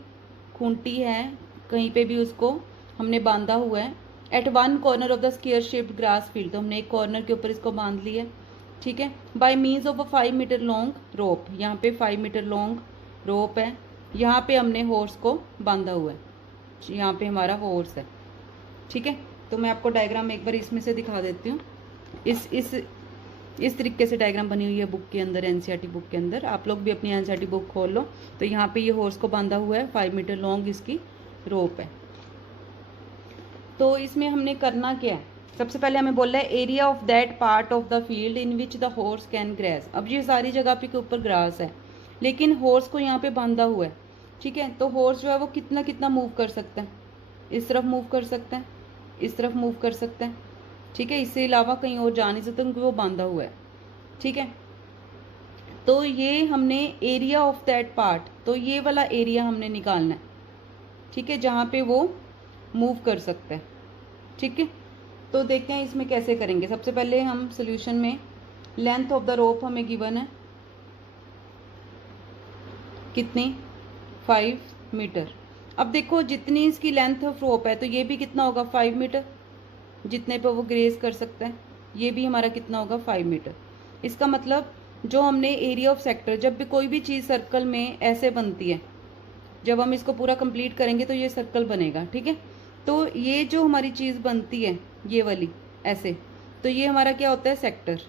खूंटी है, कहीं पे भी उसको हमने बांधा हुआ है। At one corner of the square shaped grass field, तो हमने एक कॉर्नर के ऊपर इसको बांध लिया, ठीक है। By means of a 5 metre long rope, यहाँ पे 5 मीटर लॉन्ग रोप है, यहाँ पे हमने हॉर्स को बांधा हुआ है, यहाँ पे हमारा हॉर्स है, ठीक है। तो मैं आपको डायग्राम एक बार इसमें से दिखा देती हूँ। इस तरीके से डायग्राम बनी हुई है बुक के अंदर, एनसीईआरटी बुक के अंदर। आप लोग भी अपनी एनसीईआरटी बुक खोल लो, तो यहाँ पे ये हॉर्स को बांधा हुआ है, 5 मीटर लॉन्ग इसकी रोप है। तो इसमें हमने करना क्या है, सबसे पहले हमें बोल रहा है area of that part of the field in which the horse can grace. अब ये सारी जगह पे के ऊपर ग्रास है, लेकिन हॉर्स को यहाँ पे बांधा हुआ है, ठीक है। तो हॉर्स जो है वो कितना कितना मूव कर सकता है, इस तरफ मूव कर सकता है, इस तरफ मूव कर सकता है, ठीक है। इससे अलावा कहीं और जा नहीं सकता क्योंकि वो बांधा हुआ है, ठीक है। तो ये हमने एरिया ऑफ दैट पार्ट, तो ये वाला एरिया हमने निकालना है, ठीक है, जहाँ पे वो मूव कर सकता है, ठीक है। तो देखते हैं इसमें कैसे करेंगे। सबसे पहले हम सॉल्यूशन में लेंथ ऑफ द रोप हमें गिवन है कितनी, 5 मीटर। अब देखो जितनी इसकी लेंथ ऑफ रोप है तो ये भी कितना होगा, 5 मीटर, जितने पे वो ग्रेज कर सकता है, ये भी हमारा कितना होगा, 5 मीटर। इसका मतलब जो हमने एरिया ऑफ सेक्टर, जब भी कोई भी चीज़ सर्कल में ऐसे बनती है, जब हम इसको पूरा कंप्लीट करेंगे तो ये सर्कल बनेगा, ठीक है। तो ये जो हमारी चीज़ बनती है ये वाली ऐसे, तो ये हमारा क्या होता है, सेक्टर,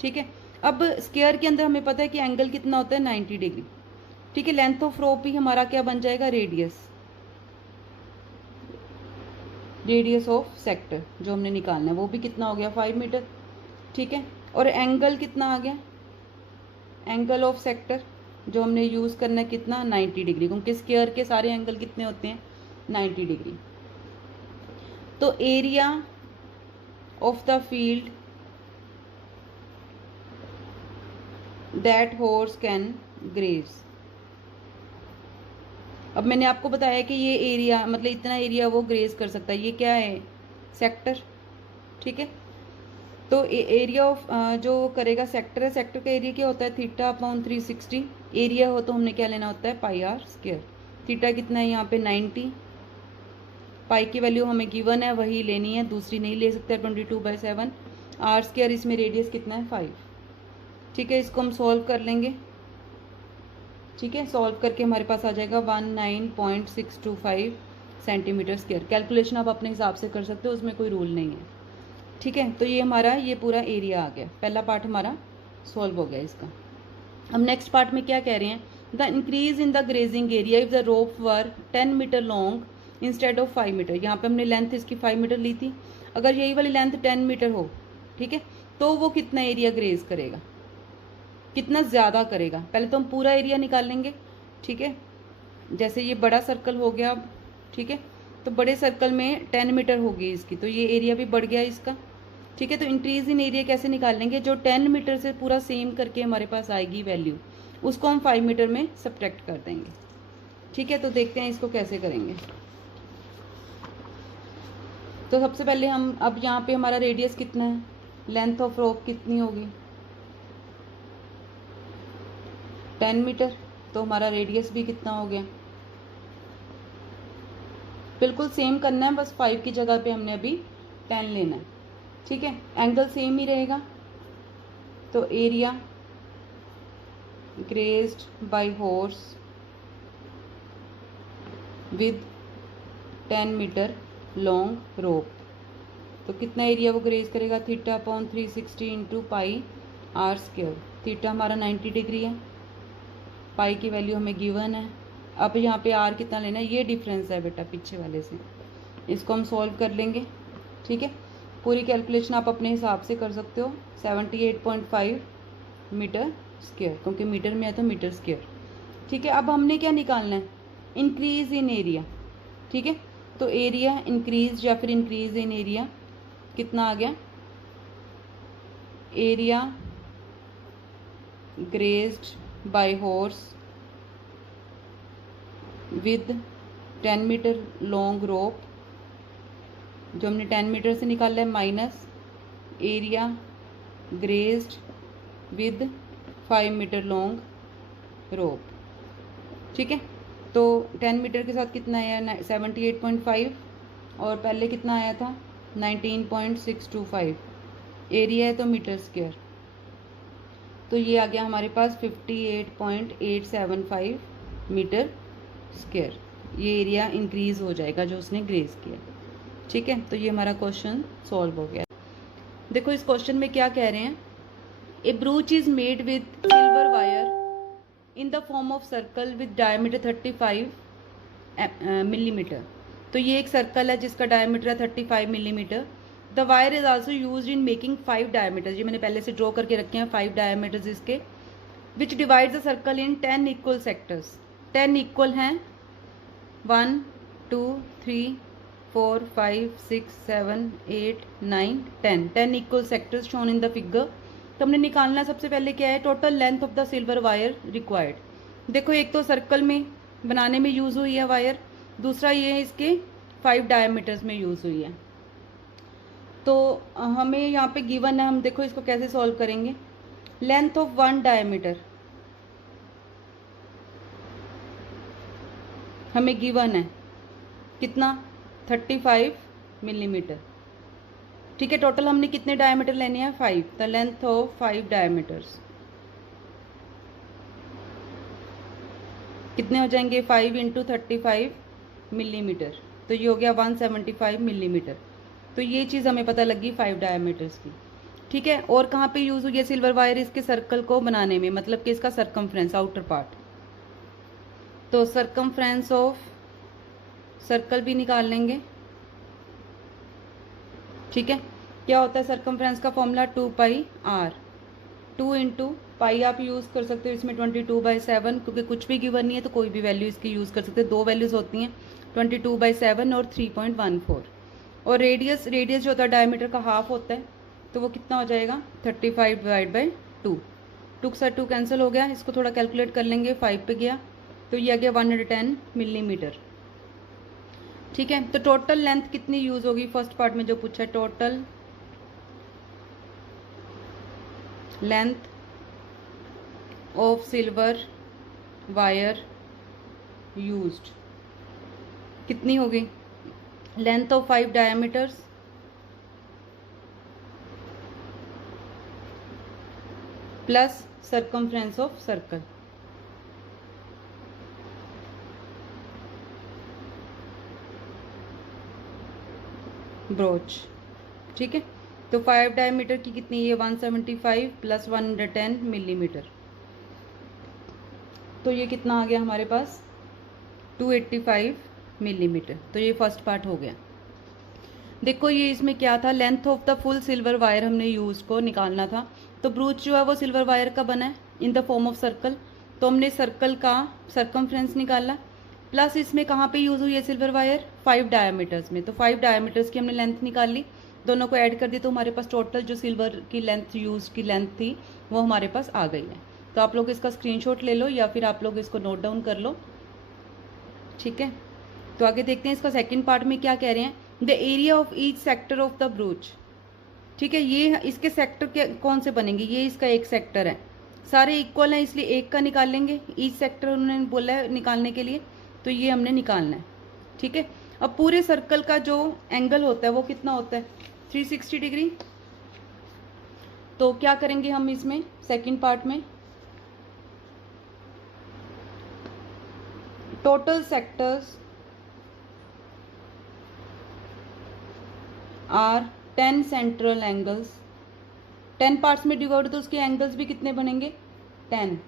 ठीक है। अब स्क्वायर के अंदर हमें पता है कि एंगल कितना होता है, 90 डिग्री, ठीक है। लेंथ ऑफ रोप भी हमारा क्या बन जाएगा, रेडियस ऑफ सेक्टर जो हमने निकालना है वो भी कितना हो गया, 5 मीटर, ठीक है। और एंगल कितना आ गया, एंगल ऑफ सेक्टर जो हमने यूज़ करना है कितना, 90 डिग्री, क्योंकि स्क्वायर के सारे एंगल कितने होते हैं, 90 डिग्री। तो area of the field that horse can graze. अब मैंने आपको बताया कि ये एरिया मतलब इतना एरिया वो ग्रेज कर सकता है, ये क्या है, सेक्टर, ठीक है। तो एरिया ऑफ जो करेगा सेक्टर है, सेक्टर का एरिया क्या होता है, थीटा अपॉन 360। एरिया हो तो हमने क्या लेना होता है, पाई आर स्क्वायर। थीटा कितना है यहाँ पे 90, पाई की वैल्यू हमें गिवन है वही लेनी है, दूसरी नहीं ले सकते, 22/7। आर स्क्वायर, इसमें रेडियस कितना है, 5, ठीक है। इसको हम सॉल्व कर लेंगे, ठीक है। सॉल्व करके हमारे पास आ जाएगा 19.625 सेंटीमीटर स्क्वायर। कैलकुलेशन आप अपने हिसाब से कर सकते हो, उसमें कोई रूल नहीं है, ठीक है। तो ये हमारा ये पूरा एरिया आ गया, पहला पार्ट हमारा सॉल्व हो गया इसका। अब नेक्स्ट पार्ट में क्या कह रहे हैं, the increase in the grazing area if the rope were 10 metre long instead of 5 metre. यहाँ पे हमने लेंथ इसकी 5 मीटर ली थी, अगर यही वाली लेंथ 10 मीटर हो, ठीक है, तो वो कितना एरिया ग्रेज करेगा, कितना ज़्यादा करेगा। पहले तो हम पूरा एरिया निकाल लेंगे, ठीक है। जैसे ये बड़ा सर्कल हो गया अब, ठीक है, तो बड़े सर्कल में 10 मीटर होगी इसकी, तो ये एरिया भी बढ़ गया इसका, ठीक है। तो इंक्रीज इन एरिया कैसे निकाल लेंगे, जो 10 मीटर से पूरा सेम करके हमारे पास आएगी वैल्यू, उसको हम 5 मीटर में सब्ट्रैक्ट कर देंगे, ठीक है। तो देखते हैं इसको कैसे करेंगे। तो सबसे पहले हम, अब यहाँ पे हमारा रेडियस कितना है, लेंथ ऑफ रोप कितनी होगी, 10 मीटर, तो हमारा रेडियस भी कितना हो गया, बिल्कुल सेम करना है, बस 5 की जगह पे हमने अभी 10 लेना है, ठीक है। एंगल सेम ही रहेगा, तो area grazed by horse with 10 metre long rope, तो कितना एरिया वो ग्रेज करेगा, theta upon 360 into pi r square. Theta हमारा 90 डिग्री है, पाई की वैल्यू हमें गिवन है। अब यहाँ पे आर कितना लेना है, ये डिफरेंस है बेटा पीछे वाले से, इसको हम सॉल्व कर लेंगे, ठीक है। पूरी कैलकुलेशन आप अपने हिसाब से कर सकते हो, 78.5 मीटर स्क्वायर, क्योंकि मीटर में है तो मीटर स्क्वायर, ठीक है। अब हमने क्या निकालना है, इंक्रीज इन एरिया, ठीक है। तो एरिया इंक्रीज या फिर इंक्रीज इन एरिया कितना आ गया, area grazed by horse with 10 metre long rope, जो हमने 10 मीटर से निकाला है, minus area grazed with 5 metre long rope. ठीक है। तो 10 मीटर के साथ कितना आया 78.5 और पहले कितना आया था 19.625, एरिया है तो मीटर स्क्वायर, तो ये आ गया हमारे पास 58.875 मीटर स्क्वायर। ये एरिया इंक्रीज हो जाएगा जो उसने ग्रेज किया। ठीक है। तो ये हमारा क्वेश्चन सॉल्व हो गया। देखो इस क्वेश्चन में क्या कह रहे हैं, a brooch is made with silver wire in the form of circle with diameter 35 millimetre. तो ये एक सर्कल है जिसका डायमीटर है 35 millimetre. The wire is also use in making 5 diameters, ये मैंने पहले से ड्रॉ करके रखे हैं 5 डायमीटर्स इसके, विच divide the circle in 10 equal sectors. 10 equal हैं 1 2 3 4 5 6 7 8 9 10, 10 equal sectors shown in the figure. तो हमने निकालना सबसे पहले क्या है, total length of the silver wire required. देखो एक तो सर्कल में बनाने में यूज़ हुई है वायर, दूसरा ये है इसके 5 डायमीटर्स में यूज़ हुई है। तो हमें यहाँ पे गिवन है, हम देखो इसको कैसे सॉल्व करेंगे। लेंथ ऑफ 1 डायमीटर हमें गिवन है कितना 35 मिलीमीटर। ठीक है। टोटल हमने कितने डायमीटर लेने हैं 5, द लेंथ ऑफ 5 डायमीटर्स कितने हो जाएंगे 5 इंटू 35 मिलीमीटर, तो ये हो गया 175 मिलीमीटर। तो ये चीज़ हमें पता लगी 5 डायमीटर्स की। ठीक है। और कहाँ पे यूज़ हुई है सिल्वर वायर, इसके सर्कल को बनाने में, मतलब कि इसका सरकमफ्रेंस आउटर पार्ट। तो सरकमफ्रेंस ऑफ सर्कल भी निकाल लेंगे। ठीक है। क्या होता है सरकमफ्रेंस का formula 2 pi r, 2 into pi आप यूज़ कर सकते हो इसमें 22/7, क्योंकि कुछ भी गिवन नहीं है तो कोई भी वैल्यू इसकी यूज़ कर सकते हो। 2 वैल्यूज़ होती हैं 22/7 और 3.14। और रेडियस जो होता है डायमीटर का हाफ होता है, तो वो कितना हो जाएगा 35/2। 2 के साथ 2 कैंसिल हो गया, इसको थोड़ा कैलकुलेट कर लेंगे, 5 पे गया तो ये आ गया 110 मिलीमीटर। ठीक है। तो टोटल लेंथ कितनी यूज़ होगी फर्स्ट पार्ट में जो पूछा है, total length of silver wire used कितनी होगी, length of 5 diameters plus circumference of circle. Broach. ठीक है। तो 5 डायमीटर की कितनी है 175 प्लस 110 मिलीमीटर, तो ये कितना आ गया हमारे पास 285 मिलीमीटर। तो ये फर्स्ट पार्ट हो गया। देखो ये इसमें क्या था, length of the full silver wire हमने यूज को निकालना था। तो ब्रूच जो है वो सिल्वर वायर का बना है इन द फॉर्म ऑफ सर्कल, तो हमने सर्कल का सरकमफ्रेंस निकाला, प्लस इसमें कहाँ पे यूज़ हुई है सिल्वर वायर 5 डायमीटर्स में, तो 5 डायमीटर्स की हमने लेंथ निकाल ली, दोनों को ऐड कर दी, तो हमारे पास टोटल जो सिल्वर की लेंथ यूज की लेंथ थी वो हमारे पास आ गई है। तो आप लोग इसका स्क्रीनशॉट ले लो या फिर आप लोग इसको नोट डाउन कर लो। ठीक है। तो आगे देखते हैं इसका सेकंड पार्ट में क्या कह रहे हैं, the area of each sector of the ब्रूच। ठीक है। ये इसके सेक्टर के कौन से बनेंगे, ये इसका एक सेक्टर है, सारे इक्वल हैं इसलिए एक का निकालेंगे, ईच सेक्टर उन्होंने बोला है निकालने के लिए, तो ये हमने निकालना है। ठीक है। अब पूरे सर्कल का जो एंगल होता है वो कितना होता है 360 डिग्री। तो क्या करेंगे हम इसमें सेकंड पार्ट में, total sectors are 10 central angles, 10 parts में डिवाइड, तो उसके एंगल्स भी कितने बनेंगे 10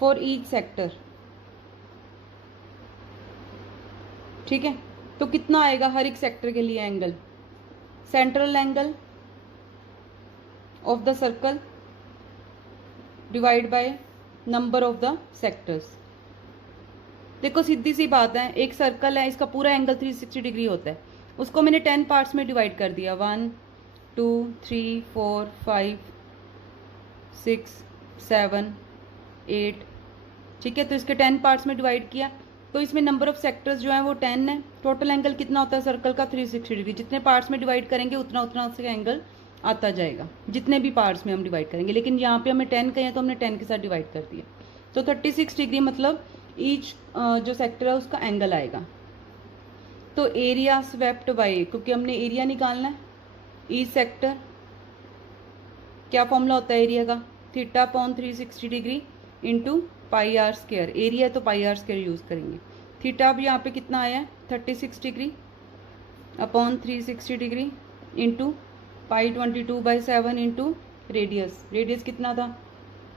फॉर ईच सेक्टर। ठीक है। तो कितना आएगा हर एक सेक्टर के लिए angle, central angle of the circle divide by number of the sectors. देखो सीधी सी बात है, एक सर्कल है, इसका पूरा एंगल 360 डिग्री होता है, उसको मैंने 10 पार्ट्स में डिवाइड कर दिया, 1 2 3 4 5 6 7 8, ठीक है। तो इसके 10 पार्ट्स में डिवाइड किया, तो इसमें नंबर ऑफ सेक्टर्स जो है वो 10 है। टोटल एंगल कितना होता है सर्कल का? 360 डिग्री। जितने पार्ट्स में डिवाइड करेंगे उतना उतना उसका एंगल आता जाएगा, जितने भी पार्ट्स में हम डिवाइड करेंगे। लेकिन यहाँ पे हमें 10 कहे तो हमने 10 के साथ डिवाइड कर दिया, तो 36 डिग्री मतलब ईच जो सेक्टर है उसका एंगल आएगा। तो एरिया स्वेप्ट बाय, क्योंकि हमने एरिया निकालना है, ईच सेक्टर, क्या फॉर्मूला होता है एरिया का? Theta upon 360 degree into pi r square. Area है तो पाई आर स्क्वायर यूज़ करेंगे। थीटा अब यहाँ पे कितना आया है? 36 degree upon 360 degree into pi 22/7 into radius. Radius कितना था?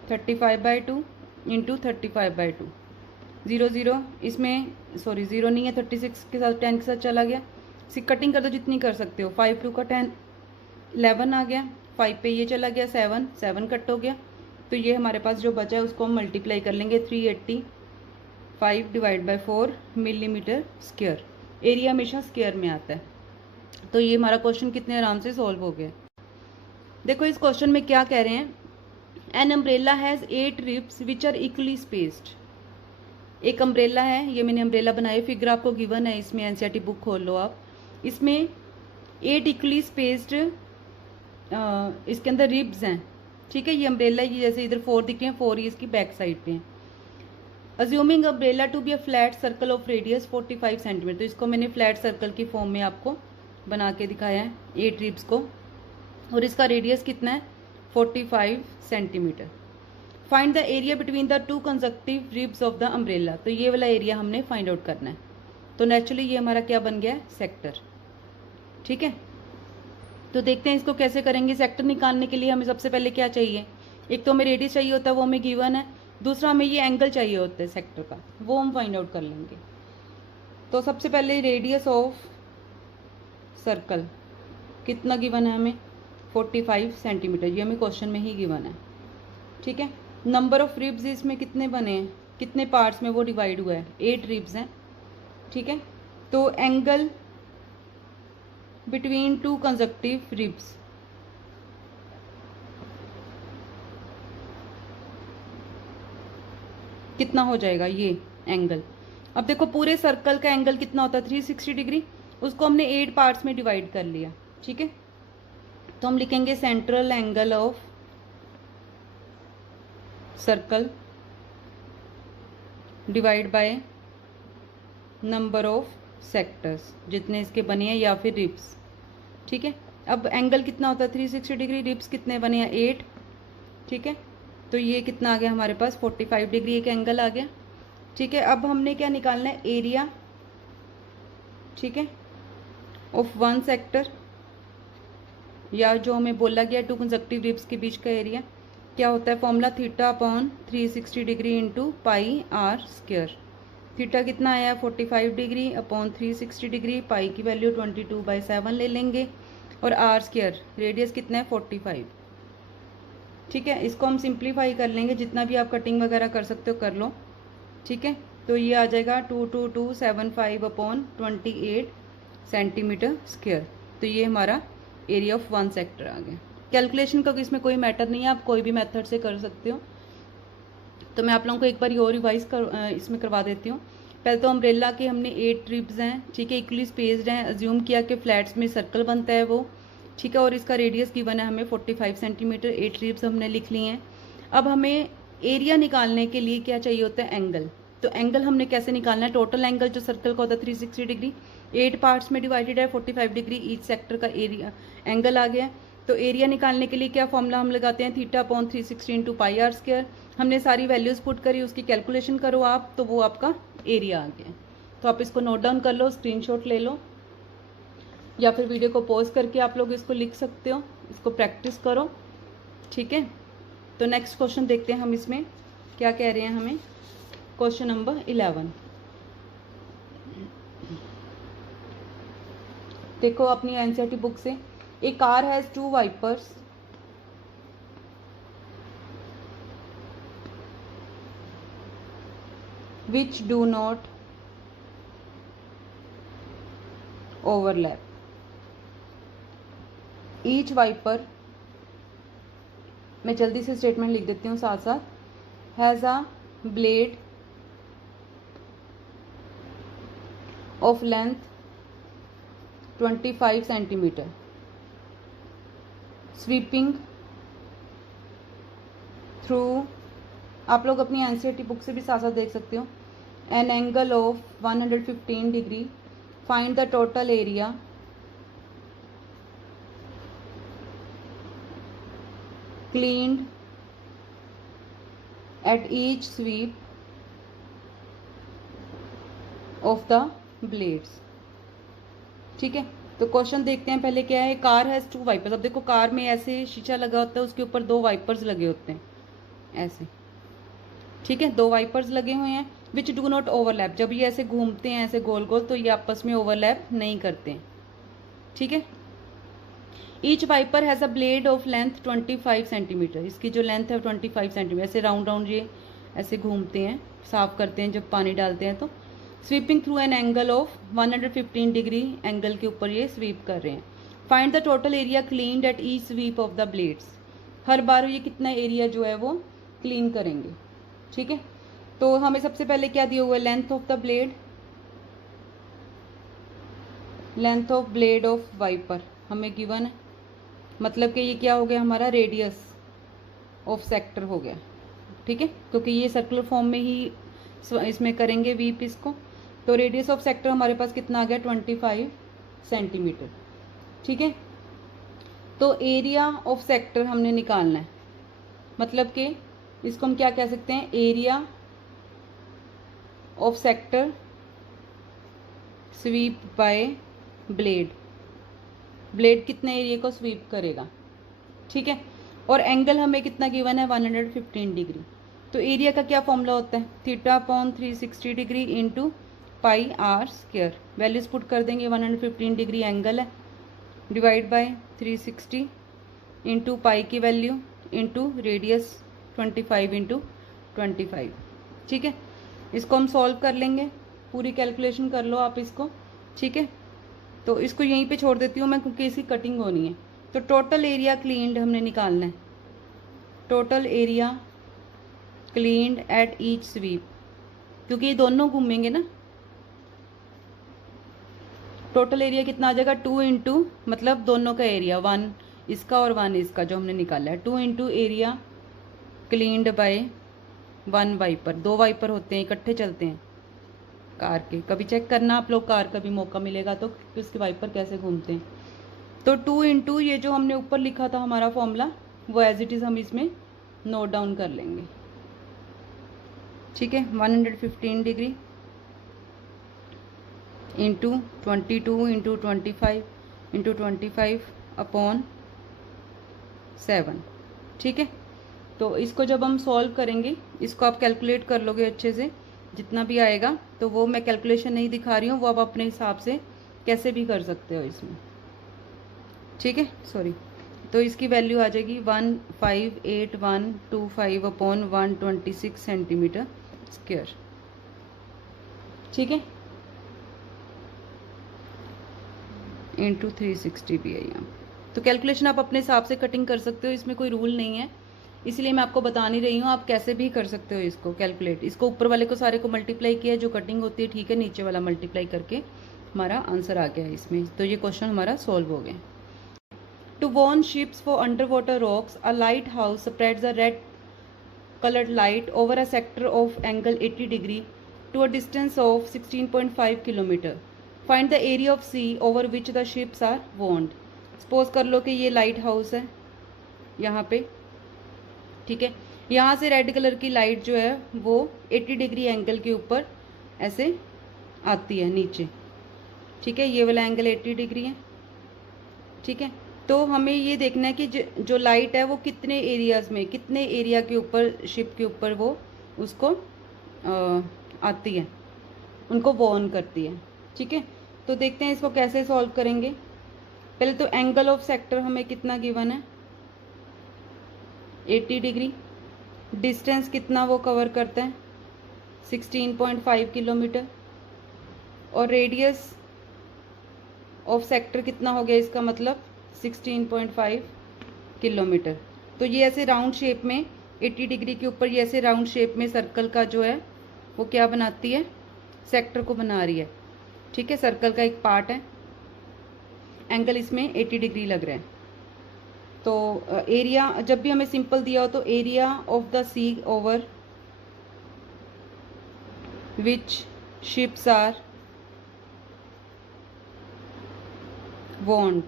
35/2 इंटू 35/2। 0 0 इसमें, सॉरी 0 नहीं है, 36 के साथ 10 के साथ चला गया। कटिंग कर दो जितनी कर सकते हो। 5 2 का 10, 11 आ गया। 5 पे ये चला गया, 7 7 कट हो गया। तो ये हमारे पास जो बचा है उसको हम मल्टीप्लाई कर लेंगे, 385 divide by 4 millimetre square. Area हमेशा स्क्वायर में आता है। तो ये हमारा क्वेश्चन कितने आराम से सॉल्व हो गया। देखो इस क्वेश्चन में क्या कह रहे हैं, an umbrella has 8 ribs which are equally spaced. एक अम्ब्रेला है, ये मैंने अम्ब्रेला बनाया, फिगर आपको गिवन है इसमें, एनसीईआरटी बुक खोल लो आप। इसमें 8 इक्वली स्पेस्ड इसके अंदर रिब्स हैं, ठीक है। ये अम्ब्रेला, ये जैसे इधर 4 दिख रहे हैं, 4 ही इसकी बैक साइड पे हैं। Assuming umbrella to be a flat circle of radius 45 centimetre. तो इसको मैंने फ्लैट सर्कल की फॉर्म में आपको बना के दिखाया है, 8 रिब्स को, और इसका रेडियस कितना है? 45 centimetre. Find the area between the 2 consecutive ribs of the umbrella. तो ये वाला एरिया हमने फाइंड आउट करना है। तो नेचुरली ये हमारा क्या बन गया है? सेक्टर, ठीक है। तो देखते हैं इसको कैसे करेंगे। सेक्टर निकालने के लिए हमें सबसे पहले क्या चाहिए? एक तो हमें रेडियस चाहिए होता है, वो हमें गिवन है। दूसरा हमें ये एंगल चाहिए होता है सेक्टर का, वो हम फाइंड आउट कर लेंगे। तो सबसे पहले रेडियस ऑफ सर्कल कितना गिवन है हमें? 45 सेंटीमीटर। ये हमें क्वेश्चन में ही गिवन है, ठीक है। नंबर ऑफ रिब्स इसमें कितने बने हैं, कितने पार्ट्स में वो डिवाइड हुआ है? 8 रिब्स हैं, ठीक है। तो एंगल बिटवीन 2 कंसेक्टिव रिब्स, कितना हो जाएगा ये एंगल? अब देखो पूरे सर्कल का एंगल कितना होता है? 360 डिग्री। उसको हमने 8 पार्ट्स में डिवाइड कर लिया, ठीक है। तो हम लिखेंगे central angle of circle divide by number of sectors, जितने इसके बने हैं, या फिर रिब्स, ठीक है। अब एंगल कितना होता है? 360 डिग्री। रिब्स कितने बने हैं? 8, ठीक है। तो ये कितना आ गया हमारे पास? 45 डिग्री एक एंगल आ गया, ठीक है। अब हमने क्या निकालना है? एरिया, ठीक है, ऑफ 1 सेक्टर, या जो हमें बोला गया 2 कंसेक्टिव रिब्स के बीच का एरिया क्या होता है? Formula theta upon 360 degree into pi r square. Theta कितना आया? 45 डिग्री अपॉन 360 डिग्री, पाई की वैल्यू 22/7 ले लेंगे, और आर स्क्वायर रेडियस कितना है? 45, ठीक है। इसको हम सिंप्लीफाई कर लेंगे, जितना भी आप कटिंग वगैरह कर सकते हो कर लो, ठीक है। तो ये आ जाएगा 22275 अपॉन 28 सेंटीमीटर स्क्वायर। तो ये हमारा एरिया ऑफ 1 सेक्टर आ गया। कैलकुलेशन का इसमें कोई मैटर नहीं है, आप कोई भी मेथड से कर सकते हो। तो मैं आप लोगों को एक बार और रिवाइज इसमें करवा देती हूँ। पहले तो अम्ब्रेला के हमने 8 रिब्स हैं, ठीक है, इक्वली स्पेस्ड हैं। अज्यूम किया कि फ्लैट्स में सर्कल बनता है वो, ठीक है, और इसका रेडियस गिवन है हमें 45 सेंटीमीटर। 8 रिब्स हमने लिख ली हैं। अब हमें एरिया निकालने के लिए क्या चाहिए होता है? एंगल। तो एंगल हमने कैसे निकालना है? टोटल एंगल जो सर्कल का होता है 360 डिग्री, 8 पार्ट्स में डिवाइडेड है, 45 डिग्री ईच सेक्टर का एरिया एंगल आ गया। तो एरिया निकालने के लिए क्या फॉर्मूला हम लगाते हैं? Theta upon 360 into pi r square. हमने सारी वैल्यूज़ पुट करी, उसकी कैलकुलेशन करो आप, तो वो आपका एरिया आ गया। तो आप इसको नोट डाउन कर लो, स्क्रीनशॉट ले लो, या फिर वीडियो को पॉज करके आप लोग इसको लिख सकते हो, इसको प्रैक्टिस करो, ठीक है। तो नेक्स्ट क्वेश्चन देखते हैं हम इसमें क्या कह रहे हैं हमें। क्वेश्चन नंबर 11, देखो अपनी एनसीईआरटी बुक से। A car has 2 wipers which do not overlap. Each wiper, मैं जल्दी से स्टेटमेंट लिख देती हूँ साथ साथ, has a blade of length 25 centimetre, sweeping through, आप लोग अपनी एनसीईआरटी बुक से भी साथ साथ देख सकते हो, N angle of 115 degree, find the total area cleaned at each sweep of the blades। ठीक है, तो क्वेश्चन देखते हैं पहले क्या है। Car has 2 wipers. अब देखो कार में ऐसे शीशा लगा होता है, उसके ऊपर 2 वाइपर्स लगे होते हैं ऐसे, ठीक है, 2 वाइपर्स लगे हुए हैं। विच डू नॉट ओवरलैप, जब ये ऐसे घूमते हैं ऐसे गोल गोल तो ये आपस में ओवरलैप नहीं करते हैं, ठीक है। Each wiper has a blade of length 25 centimetre, इसकी जो लेंथ है 25 सेंटीमीटर, ऐसे राउंड राउंड ये ऐसे घूमते हैं, साफ करते हैं जब पानी डालते हैं तो। Sweeping through an angle of 115 degree, angle के ऊपर ये स्वीप कर रहे हैं। Find the total area cleaned at each sweep of the blades, हर बार ये कितना एरिया जो है वो क्लीन करेंगे, ठीक है। तो हमें सबसे पहले क्या दिया हुआ है, length of the blade, length of blade of wiper हमें गिवन है, मतलब कि ये क्या हो गया हमारा, रेडियस ऑफ सेक्टर हो गया, ठीक है, क्योंकि ये सर्कुलर फॉर्म में ही इसमें करेंगे वीप इसको। तो रेडियस ऑफ सेक्टर हमारे पास कितना आ गया, 25 सेंटीमीटर, ठीक है। तो एरिया ऑफ सेक्टर हमने निकालना है, मतलब कि इसको हम क्या कह सकते हैं, area of sector sweep by blade, blade कितने एरिया को स्वीप करेगा, ठीक है। और एंगल हमें कितना गिवन है, 115 डिग्री। तो एरिया का क्या फॉर्मूला होता है, θ/360 degree into pi r square, values put कर देंगे, 115 डिग्री एंगल है, डिवाइड बाय 360 इंटू पाई की वैल्यू इंटू रेडियस 25 इंटू 25, ठीक है। इसको हम सॉल्व कर लेंगे, पूरी कैलकुलेशन कर लो आप इसको, ठीक है। तो इसको यहीं पे छोड़ देती हूँ मैं क्योंकि इसकी कटिंग होनी है। तो टोटल एरिया क्लीन्ड हमने निकालना है, total area cleaned at each sweep, क्योंकि ये दोनों घूमेंगे ना। टोटल एरिया कितना आ जाएगा, 2 इंटू, मतलब दोनों का एरिया, 1 इसका और 1 इसका जो हमने निकाला है, 2 इंटू area cleaned by 1 wiper, 2 wiper होते हैं इकट्ठे चलते हैं कार के, कभी चेक करना आप लोग कार, कभी मौका मिलेगा तो कि उसके वाइपर कैसे घूमते हैं। तो 2 इंटू ये जो हमने ऊपर लिखा था हमारा फॉर्मूला, वो एज इट इज़ हम इसमें नोट डाउन कर लेंगे, ठीक है। 115 degree into 22 into 25 into 25 upon 7, ठीक है। तो इसको जब हम सॉल्व करेंगे, इसको आप कैलकुलेट कर लोगे अच्छे से, जितना भी आएगा, तो वो मैं कैलकुलेशन नहीं दिखा रही हूँ, वो आप अपने हिसाब से कैसे भी कर सकते हो इसमें, ठीक है, सॉरी। तो इसकी वैल्यू आ जाएगी 158,125 अपॉन 126 सेंटीमीटर स्क्वायर, ठीक है, इंटू 360 भी है यहाँ। तो कैलकुलेशन आप अपने हिसाब से कटिंग कर सकते हो, इसमें कोई रूल नहीं है, इसलिए मैं आपको बता नहीं रही हूँ, आप कैसे भी कर सकते हो इसको कैलकुलेट। इसको ऊपर वाले को सारे को मल्टीप्लाई किया, जो कटिंग होती है, ठीक है, नीचे वाला मल्टीप्लाई करके हमारा आंसर आ गया है इसमें। तो ये क्वेश्चन हमारा सॉल्व हो गया। To warn ships for underwater rocks, a lighthouse spreads a red colored light over a sector of angle 80 degree to a distance of 16.5 kilometer. Find the area of sea over which the ships are warned. Suppose कर लो कि ये light house है यहाँ पे, ठीक है, यहाँ से रेड कलर की लाइट जो है वो 80 डिग्री एंगल के ऊपर ऐसे आती है नीचे, ठीक है, ये वाला एंगल 80 डिग्री है, ठीक है। तो हमें ये देखना है कि जो लाइट है वो कितने एरियाज में, कितने एरिया के ऊपर, शिप के ऊपर वो उसको आती है, उनको वॉर्न करती है, ठीक है। तो देखते हैं इसको कैसे सॉल्व करेंगे। पहले तो एंगल ऑफ सेक्टर हमें कितना गिवन है, 80 डिग्री, डिस्टेंस कितना वो कवर करता है 16.5 किलोमीटर। और रेडियस ऑफ सेक्टर कितना हो गया इसका मतलब 16.5 किलोमीटर। तो ये ऐसे राउंड शेप में 80 डिग्री के ऊपर ये ऐसे राउंड शेप में सर्कल का जो है वो क्या बनाती है, सेक्टर को बना रही है। ठीक है, सर्कल का एक पार्ट है, एंगल इसमें 80 डिग्री लग रहा है। तो एरिया जब भी हमें सिंपल दिया हो तो area of the sea over which ships are warned.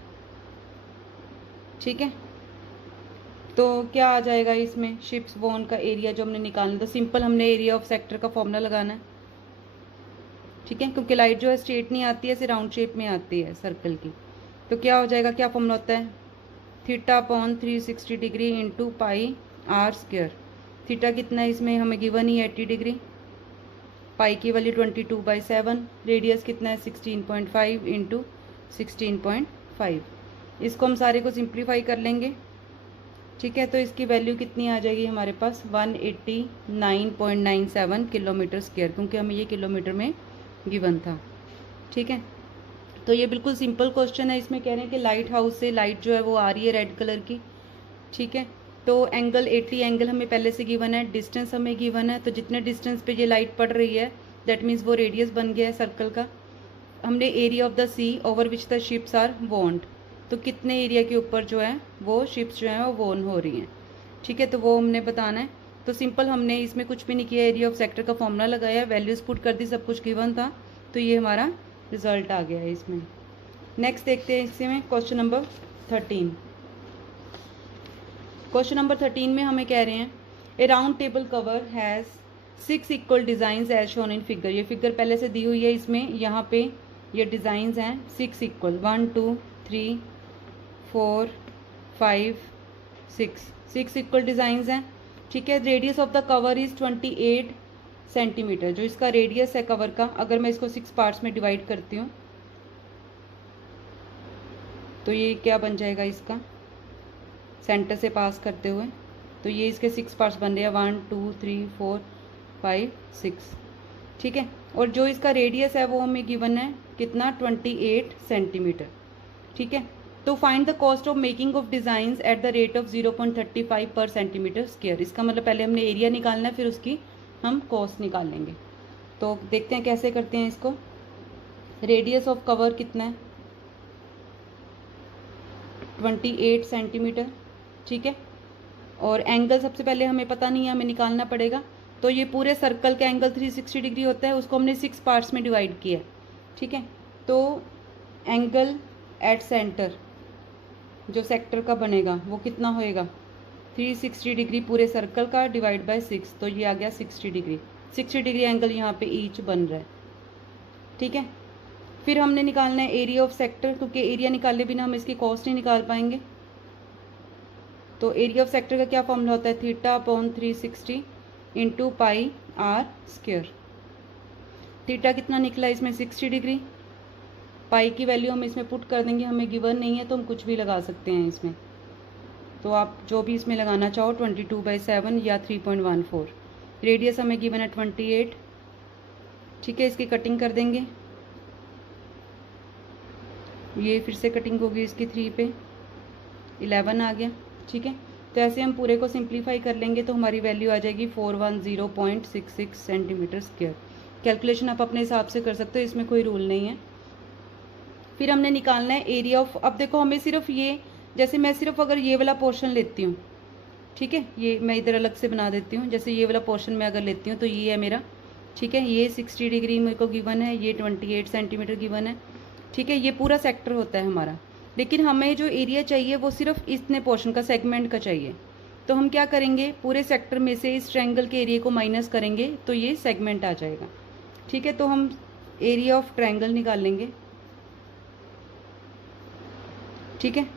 ठीक है, तो क्या आ जाएगा इसमें, शिप्स वॉन्ड का एरिया जो हमने निकालना, तो सिंपल हमने एरिया ऑफ सेक्टर का फॉर्मूला लगाना है। ठीक है, क्योंकि लाइट जो है स्ट्रेट नहीं आती है, ऐसे राउंड शेप में आती है सर्कल की। तो क्या हो जाएगा, क्या फॉर्मूला होता है, theta upon 360 degree into pi r square. Theta कितना है इसमें हमें गिवन ही 80 डिग्री, पाई की वैल्यू 22/7, रेडियस कितना है 16.5 इंटू 16.5। इसको हम सारे को सिंप्लीफाई कर लेंगे। ठीक है, तो इसकी वैल्यू कितनी आ जाएगी हमारे पास 189.97 किलोमीटर स्क्वायर, क्योंकि हमें ये किलोमीटर में गिवन था। ठीक है, तो ये बिल्कुल सिंपल क्वेश्चन है। इसमें कह रहे हैं कि लाइट हाउस से लाइट जो है वो आ रही है रेड कलर की। ठीक है, तो एंगल 80 एंगल हमें पहले से गिवन है, डिस्टेंस हमें गिवन है, तो जितने डिस्टेंस पे ये लाइट पड़ रही है दैट मीन्स वो रेडियस बन गया है सर्कल का। हमने area of the sea over which the ships are warned, तो कितने एरिया के ऊपर जो है वो शिप्स जो है वो वॉन हो रही हैं। ठीक है, तो वो हमने बताना है। तो सिंपल हमने इसमें कुछ भी नहीं किया, एरिया ऑफ सेक्टर का फॉर्मूला लगाया, वैल्यूज पुट कर दी, सब कुछ गिवन था, तो ये हमारा रिजल्ट आ गया है इसमें। नेक्स्ट देखते हैं इसमें क्वेश्चन नंबर 13। क्वेश्चन नंबर 13 में हमें कह रहे हैं a round table cover has 6 equal designs as shown in figure. ये फिगर पहले से दी हुई है, इसमें यहाँ पे ये डिज़ाइंस हैं 6 इक्वल, 1 2 3 4 5 6 इक्वल डिज़ाइंस हैं। ठीक है, radius of the cover is 28 centimetre. जो इसका रेडियस है कवर का, अगर मैं इसको 6 पार्ट्स में डिवाइड करती हूँ तो ये क्या बन जाएगा, इसका सेंटर से पास करते हुए, तो ये इसके 6 पार्ट्स बन रहे हैं, 1 2 3 4 5 6। ठीक है, और जो इसका रेडियस है वो हमें गिवन है कितना 28 सेंटीमीटर। ठीक है, तो find the cost of making of designs at the rate of 0.35 पर सेंटीमीटर स्क्वायर। इसका मतलब पहले हमने एरिया निकालना है, फिर उसकी हम कॉस्ट निकाल लेंगे। तो देखते हैं कैसे करते हैं इसको। रेडियस ऑफ कवर कितना है 28 सेंटीमीटर। ठीक है, और एंगल सबसे पहले हमें पता नहीं है, हमें निकालना पड़ेगा। तो ये पूरे सर्कल का एंगल 360 डिग्री होता है, उसको हमने 6 पार्ट्स में डिवाइड किया है। ठीक है, तो एंगल एट सेंटर जो सेक्टर का बनेगा वो कितना होएगा 360 डिग्री पूरे सर्कल का डिवाइड बाय 6, तो ये आ गया 60 डिग्री। 60 डिग्री एंगल यहाँ पे ईच बन रहा है। ठीक है, फिर हमने निकालना है एरिया ऑफ सेक्टर, क्योंकि एरिया निकाले बिना हम इसकी कॉस्ट नहीं निकाल पाएंगे। तो एरिया ऑफ सेक्टर का क्या फॉर्मूला होता है, theta upon 360 into pi r square. Theta कितना निकला इसमें 60 डिग्री, पाई की वैल्यू हम इसमें पुट कर देंगे, हमें गिवन नहीं है तो हम कुछ भी लगा सकते हैं इसमें। तो आप जो भी इसमें लगाना चाहो 22/7 या 3.14। रेडियस हमें गिवन है 28। ठीक है, इसकी कटिंग कर देंगे, ये फिर से कटिंग होगी इसकी 3 पे 11 आ गया। ठीक है, तो ऐसे हम पूरे को सिंप्लीफाई कर लेंगे तो हमारी वैल्यू आ जाएगी 410.66 सेंटीमीटर स्क्वायर। कैलकुलेशन आप अपने हिसाब से कर सकते हो, इसमें कोई रूल नहीं है। फिर हमने निकालना है एरिया ऑफ, अब देखो हमें सिर्फ ये, जैसे मैं सिर्फ अगर ये वाला पोर्शन लेती हूँ, ठीक है, ये मैं इधर अलग से बना देती हूँ, जैसे ये वाला पोर्शन मैं अगर लेती हूँ तो ये है मेरा। ठीक है, ये 60 डिग्री मेरे को गिवन है, ये 28 सेंटीमीटर गिवन है। ठीक है, ये पूरा सेक्टर होता है हमारा, लेकिन हमें जो एरिया चाहिए वो सिर्फ इतने पोर्शन का, सेगमेंट का चाहिए। तो हम क्या करेंगे, पूरे सेक्टर में से इस ट्रायंगल के एरिया को माइनस करेंगे तो ये सेगमेंट आ जाएगा। ठीक है, तो हम एरिया ऑफ ट्रायंगल निकाल लेंगे। ठीक है,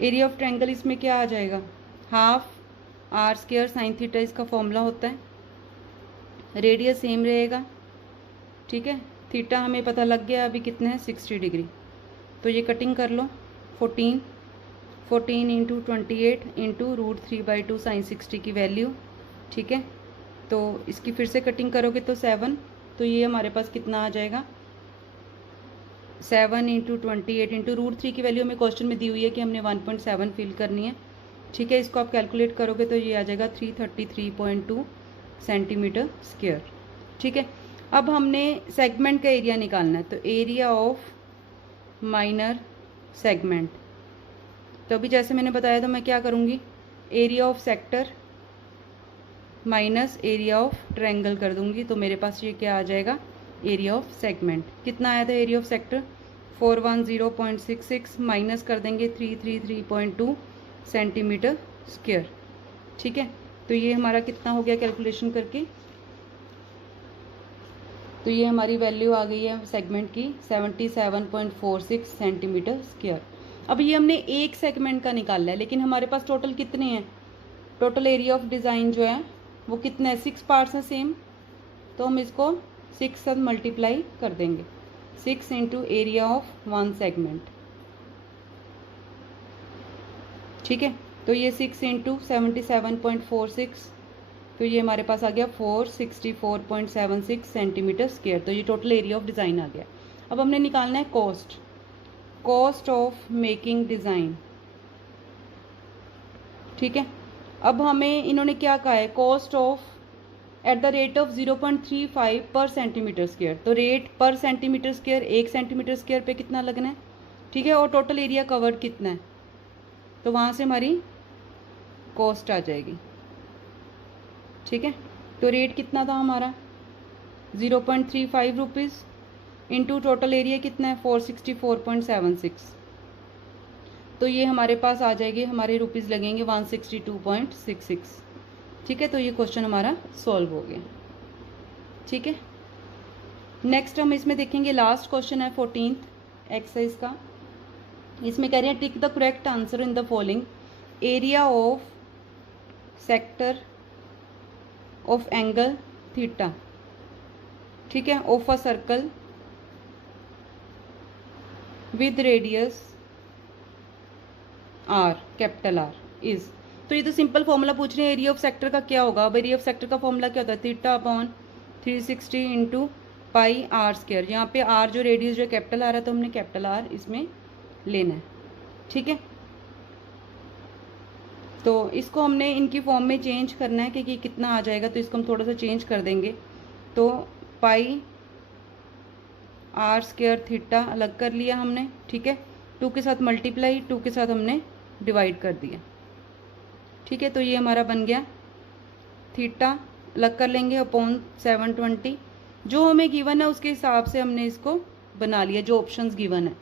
एरिया ऑफ ट्रायंगल इसमें क्या आ जाएगा, half r square sine theta इसका फॉर्मूला होता है। रेडियस सेम रहेगा। ठीक है, थीटा हमें पता लग गया अभी कितना है 60 डिग्री। तो ये कटिंग कर लो, 14 इंटू 28 इंटू √3/2 साइन 60 की वैल्यू। ठीक है, तो इसकी फिर से कटिंग करोगे तो 7, तो ये हमारे पास कितना आ जाएगा 7 इंटू 28 इंटू √3 की वैल्यू हमें क्वेश्चन में दी हुई है कि हमने 1.7 फिल करनी है। ठीक है, इसको आप कैलकुलेट करोगे तो ये आ जाएगा 333.2 सेंटीमीटर स्क्वायर। ठीक है, अब हमने सेगमेंट का एरिया निकालना है, तो एरिया ऑफ माइनर सेगमेंट, तो अभी जैसे मैंने बताया तो मैं क्या करूँगी, area of sector minus area of triangle कर दूँगी, तो मेरे पास ये क्या आ जाएगा एरिया ऑफ सेगमेंट। कितना आया था एरिया ऑफ सेक्टर 410.66 माइनस कर देंगे 333.2 सेंटीमीटर स्क्वायर। ठीक है, तो ये हमारा कितना हो गया कैलकुलेशन करके, तो ये हमारी वैल्यू आ गई है सेगमेंट की 77.46 सेंटीमीटर स्क्वायर। अब ये हमने एक सेगमेंट का निकाला है, लेकिन हमारे पास टोटल कितने हैं, टोटल एरिया ऑफ डिज़ाइन जो है वो कितने हैं, 6 पार्ट्स हैं सेम, तो हम इसको 6 से मल्टीप्लाई कर देंगे, 6 इंटू एरिया ऑफ 1 सेगमेंट। ठीक है, तो ये 6 इंटू 77.46, तो ये हमारे पास आ गया 464.76 सेंटीमीटर स्क्वायर, तो ये टोटल एरिया ऑफ डिज़ाइन आ गया। अब हमने निकालना है कॉस्ट ऑफ मेकिंग डिज़ाइन। ठीक है, अब हमें इन्होंने क्या कहा है, cost of at the rate of 0.35 पर सेंटीमीटर स्क्वायर, तो रेट पर सेंटीमीटर स्क्वायर 1 सेंटीमीटर स्क्वायर पे कितना लगना है। ठीक है, और टोटल एरिया कवर्ड कितना है, तो वहाँ से हमारी कॉस्ट आ जाएगी। ठीक है, तो रेट कितना था हमारा 0.35 रुपीज़ इंटू टोटल एरिया कितना है 464.76, तो ये हमारे पास आ जाएगी, हमारे रुपीज़ लगेंगे 162.66। ठीक है, तो ये क्वेश्चन हमारा सॉल्व हो गया। ठीक है, नेक्स्ट हम इसमें देखेंगे, लास्ट क्वेश्चन है 14th एक्सरसाइज का। इसमें कह रहे हैं tick the correct answer in the following, area of sector of angle theta. ठीक है, of a circle with radius r, capital r is, तो ये तो सिंपल फॉर्मूला पूछ रहे हैं, एरिया ऑफ सेक्टर का क्या होगा। अब एरिया ऑफ सेक्टर का फॉर्मूला क्या होता है, theta upon 360 into pi r square. यहाँ पे आर जो रेडियस जो कैपिटल आर है, तो हमने कैपिटल आर इसमें लेना है। ठीक है, तो इसको हमने इनकी फॉर्म में चेंज करना है कि कितना आ जाएगा, तो इसको हम थोड़ा सा चेंज कर देंगे, तो पाई आर स्क्वायर थीटा अलग कर लिया हमने। ठीक है, 2 के साथ मल्टीप्लाई, 2 के साथ हमने डिवाइड कर दिया। ठीक है, तो ये हमारा बन गया, थीटा अलग कर लेंगे अपॉन 720, जो हमें गिवन है उसके हिसाब से हमने इसको बना लिया, जो ऑप्शंस गिवन है।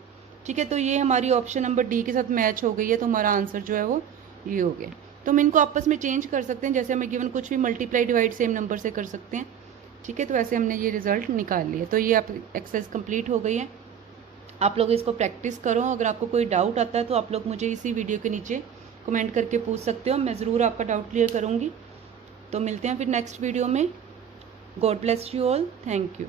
ठीक है, तो ये हमारी ऑप्शन नंबर डी के साथ मैच हो गई है, तो हमारा आंसर जो है वो ये हो गया। तो हम इनको आपस में चेंज कर सकते हैं, जैसे हमें गिवन कुछ भी मल्टीप्लाई डिवाइड सेम नंबर से कर सकते हैं। ठीक है, तो ऐसे हमने ये रिजल्ट निकाल लिया। तो ये आप एक्सरसाइज कंप्लीट हो गई है, आप लोग इसको प्रैक्टिस करो। अगर आपको कोई डाउट आता है तो आप लोग मुझे इसी वीडियो के नीचे कमेंट करके पूछ सकते हो, मैं ज़रूर आपका डाउट क्लियर करूँगी। तो मिलते हैं फिर नेक्स्ट वीडियो में। God bless you all, thank you.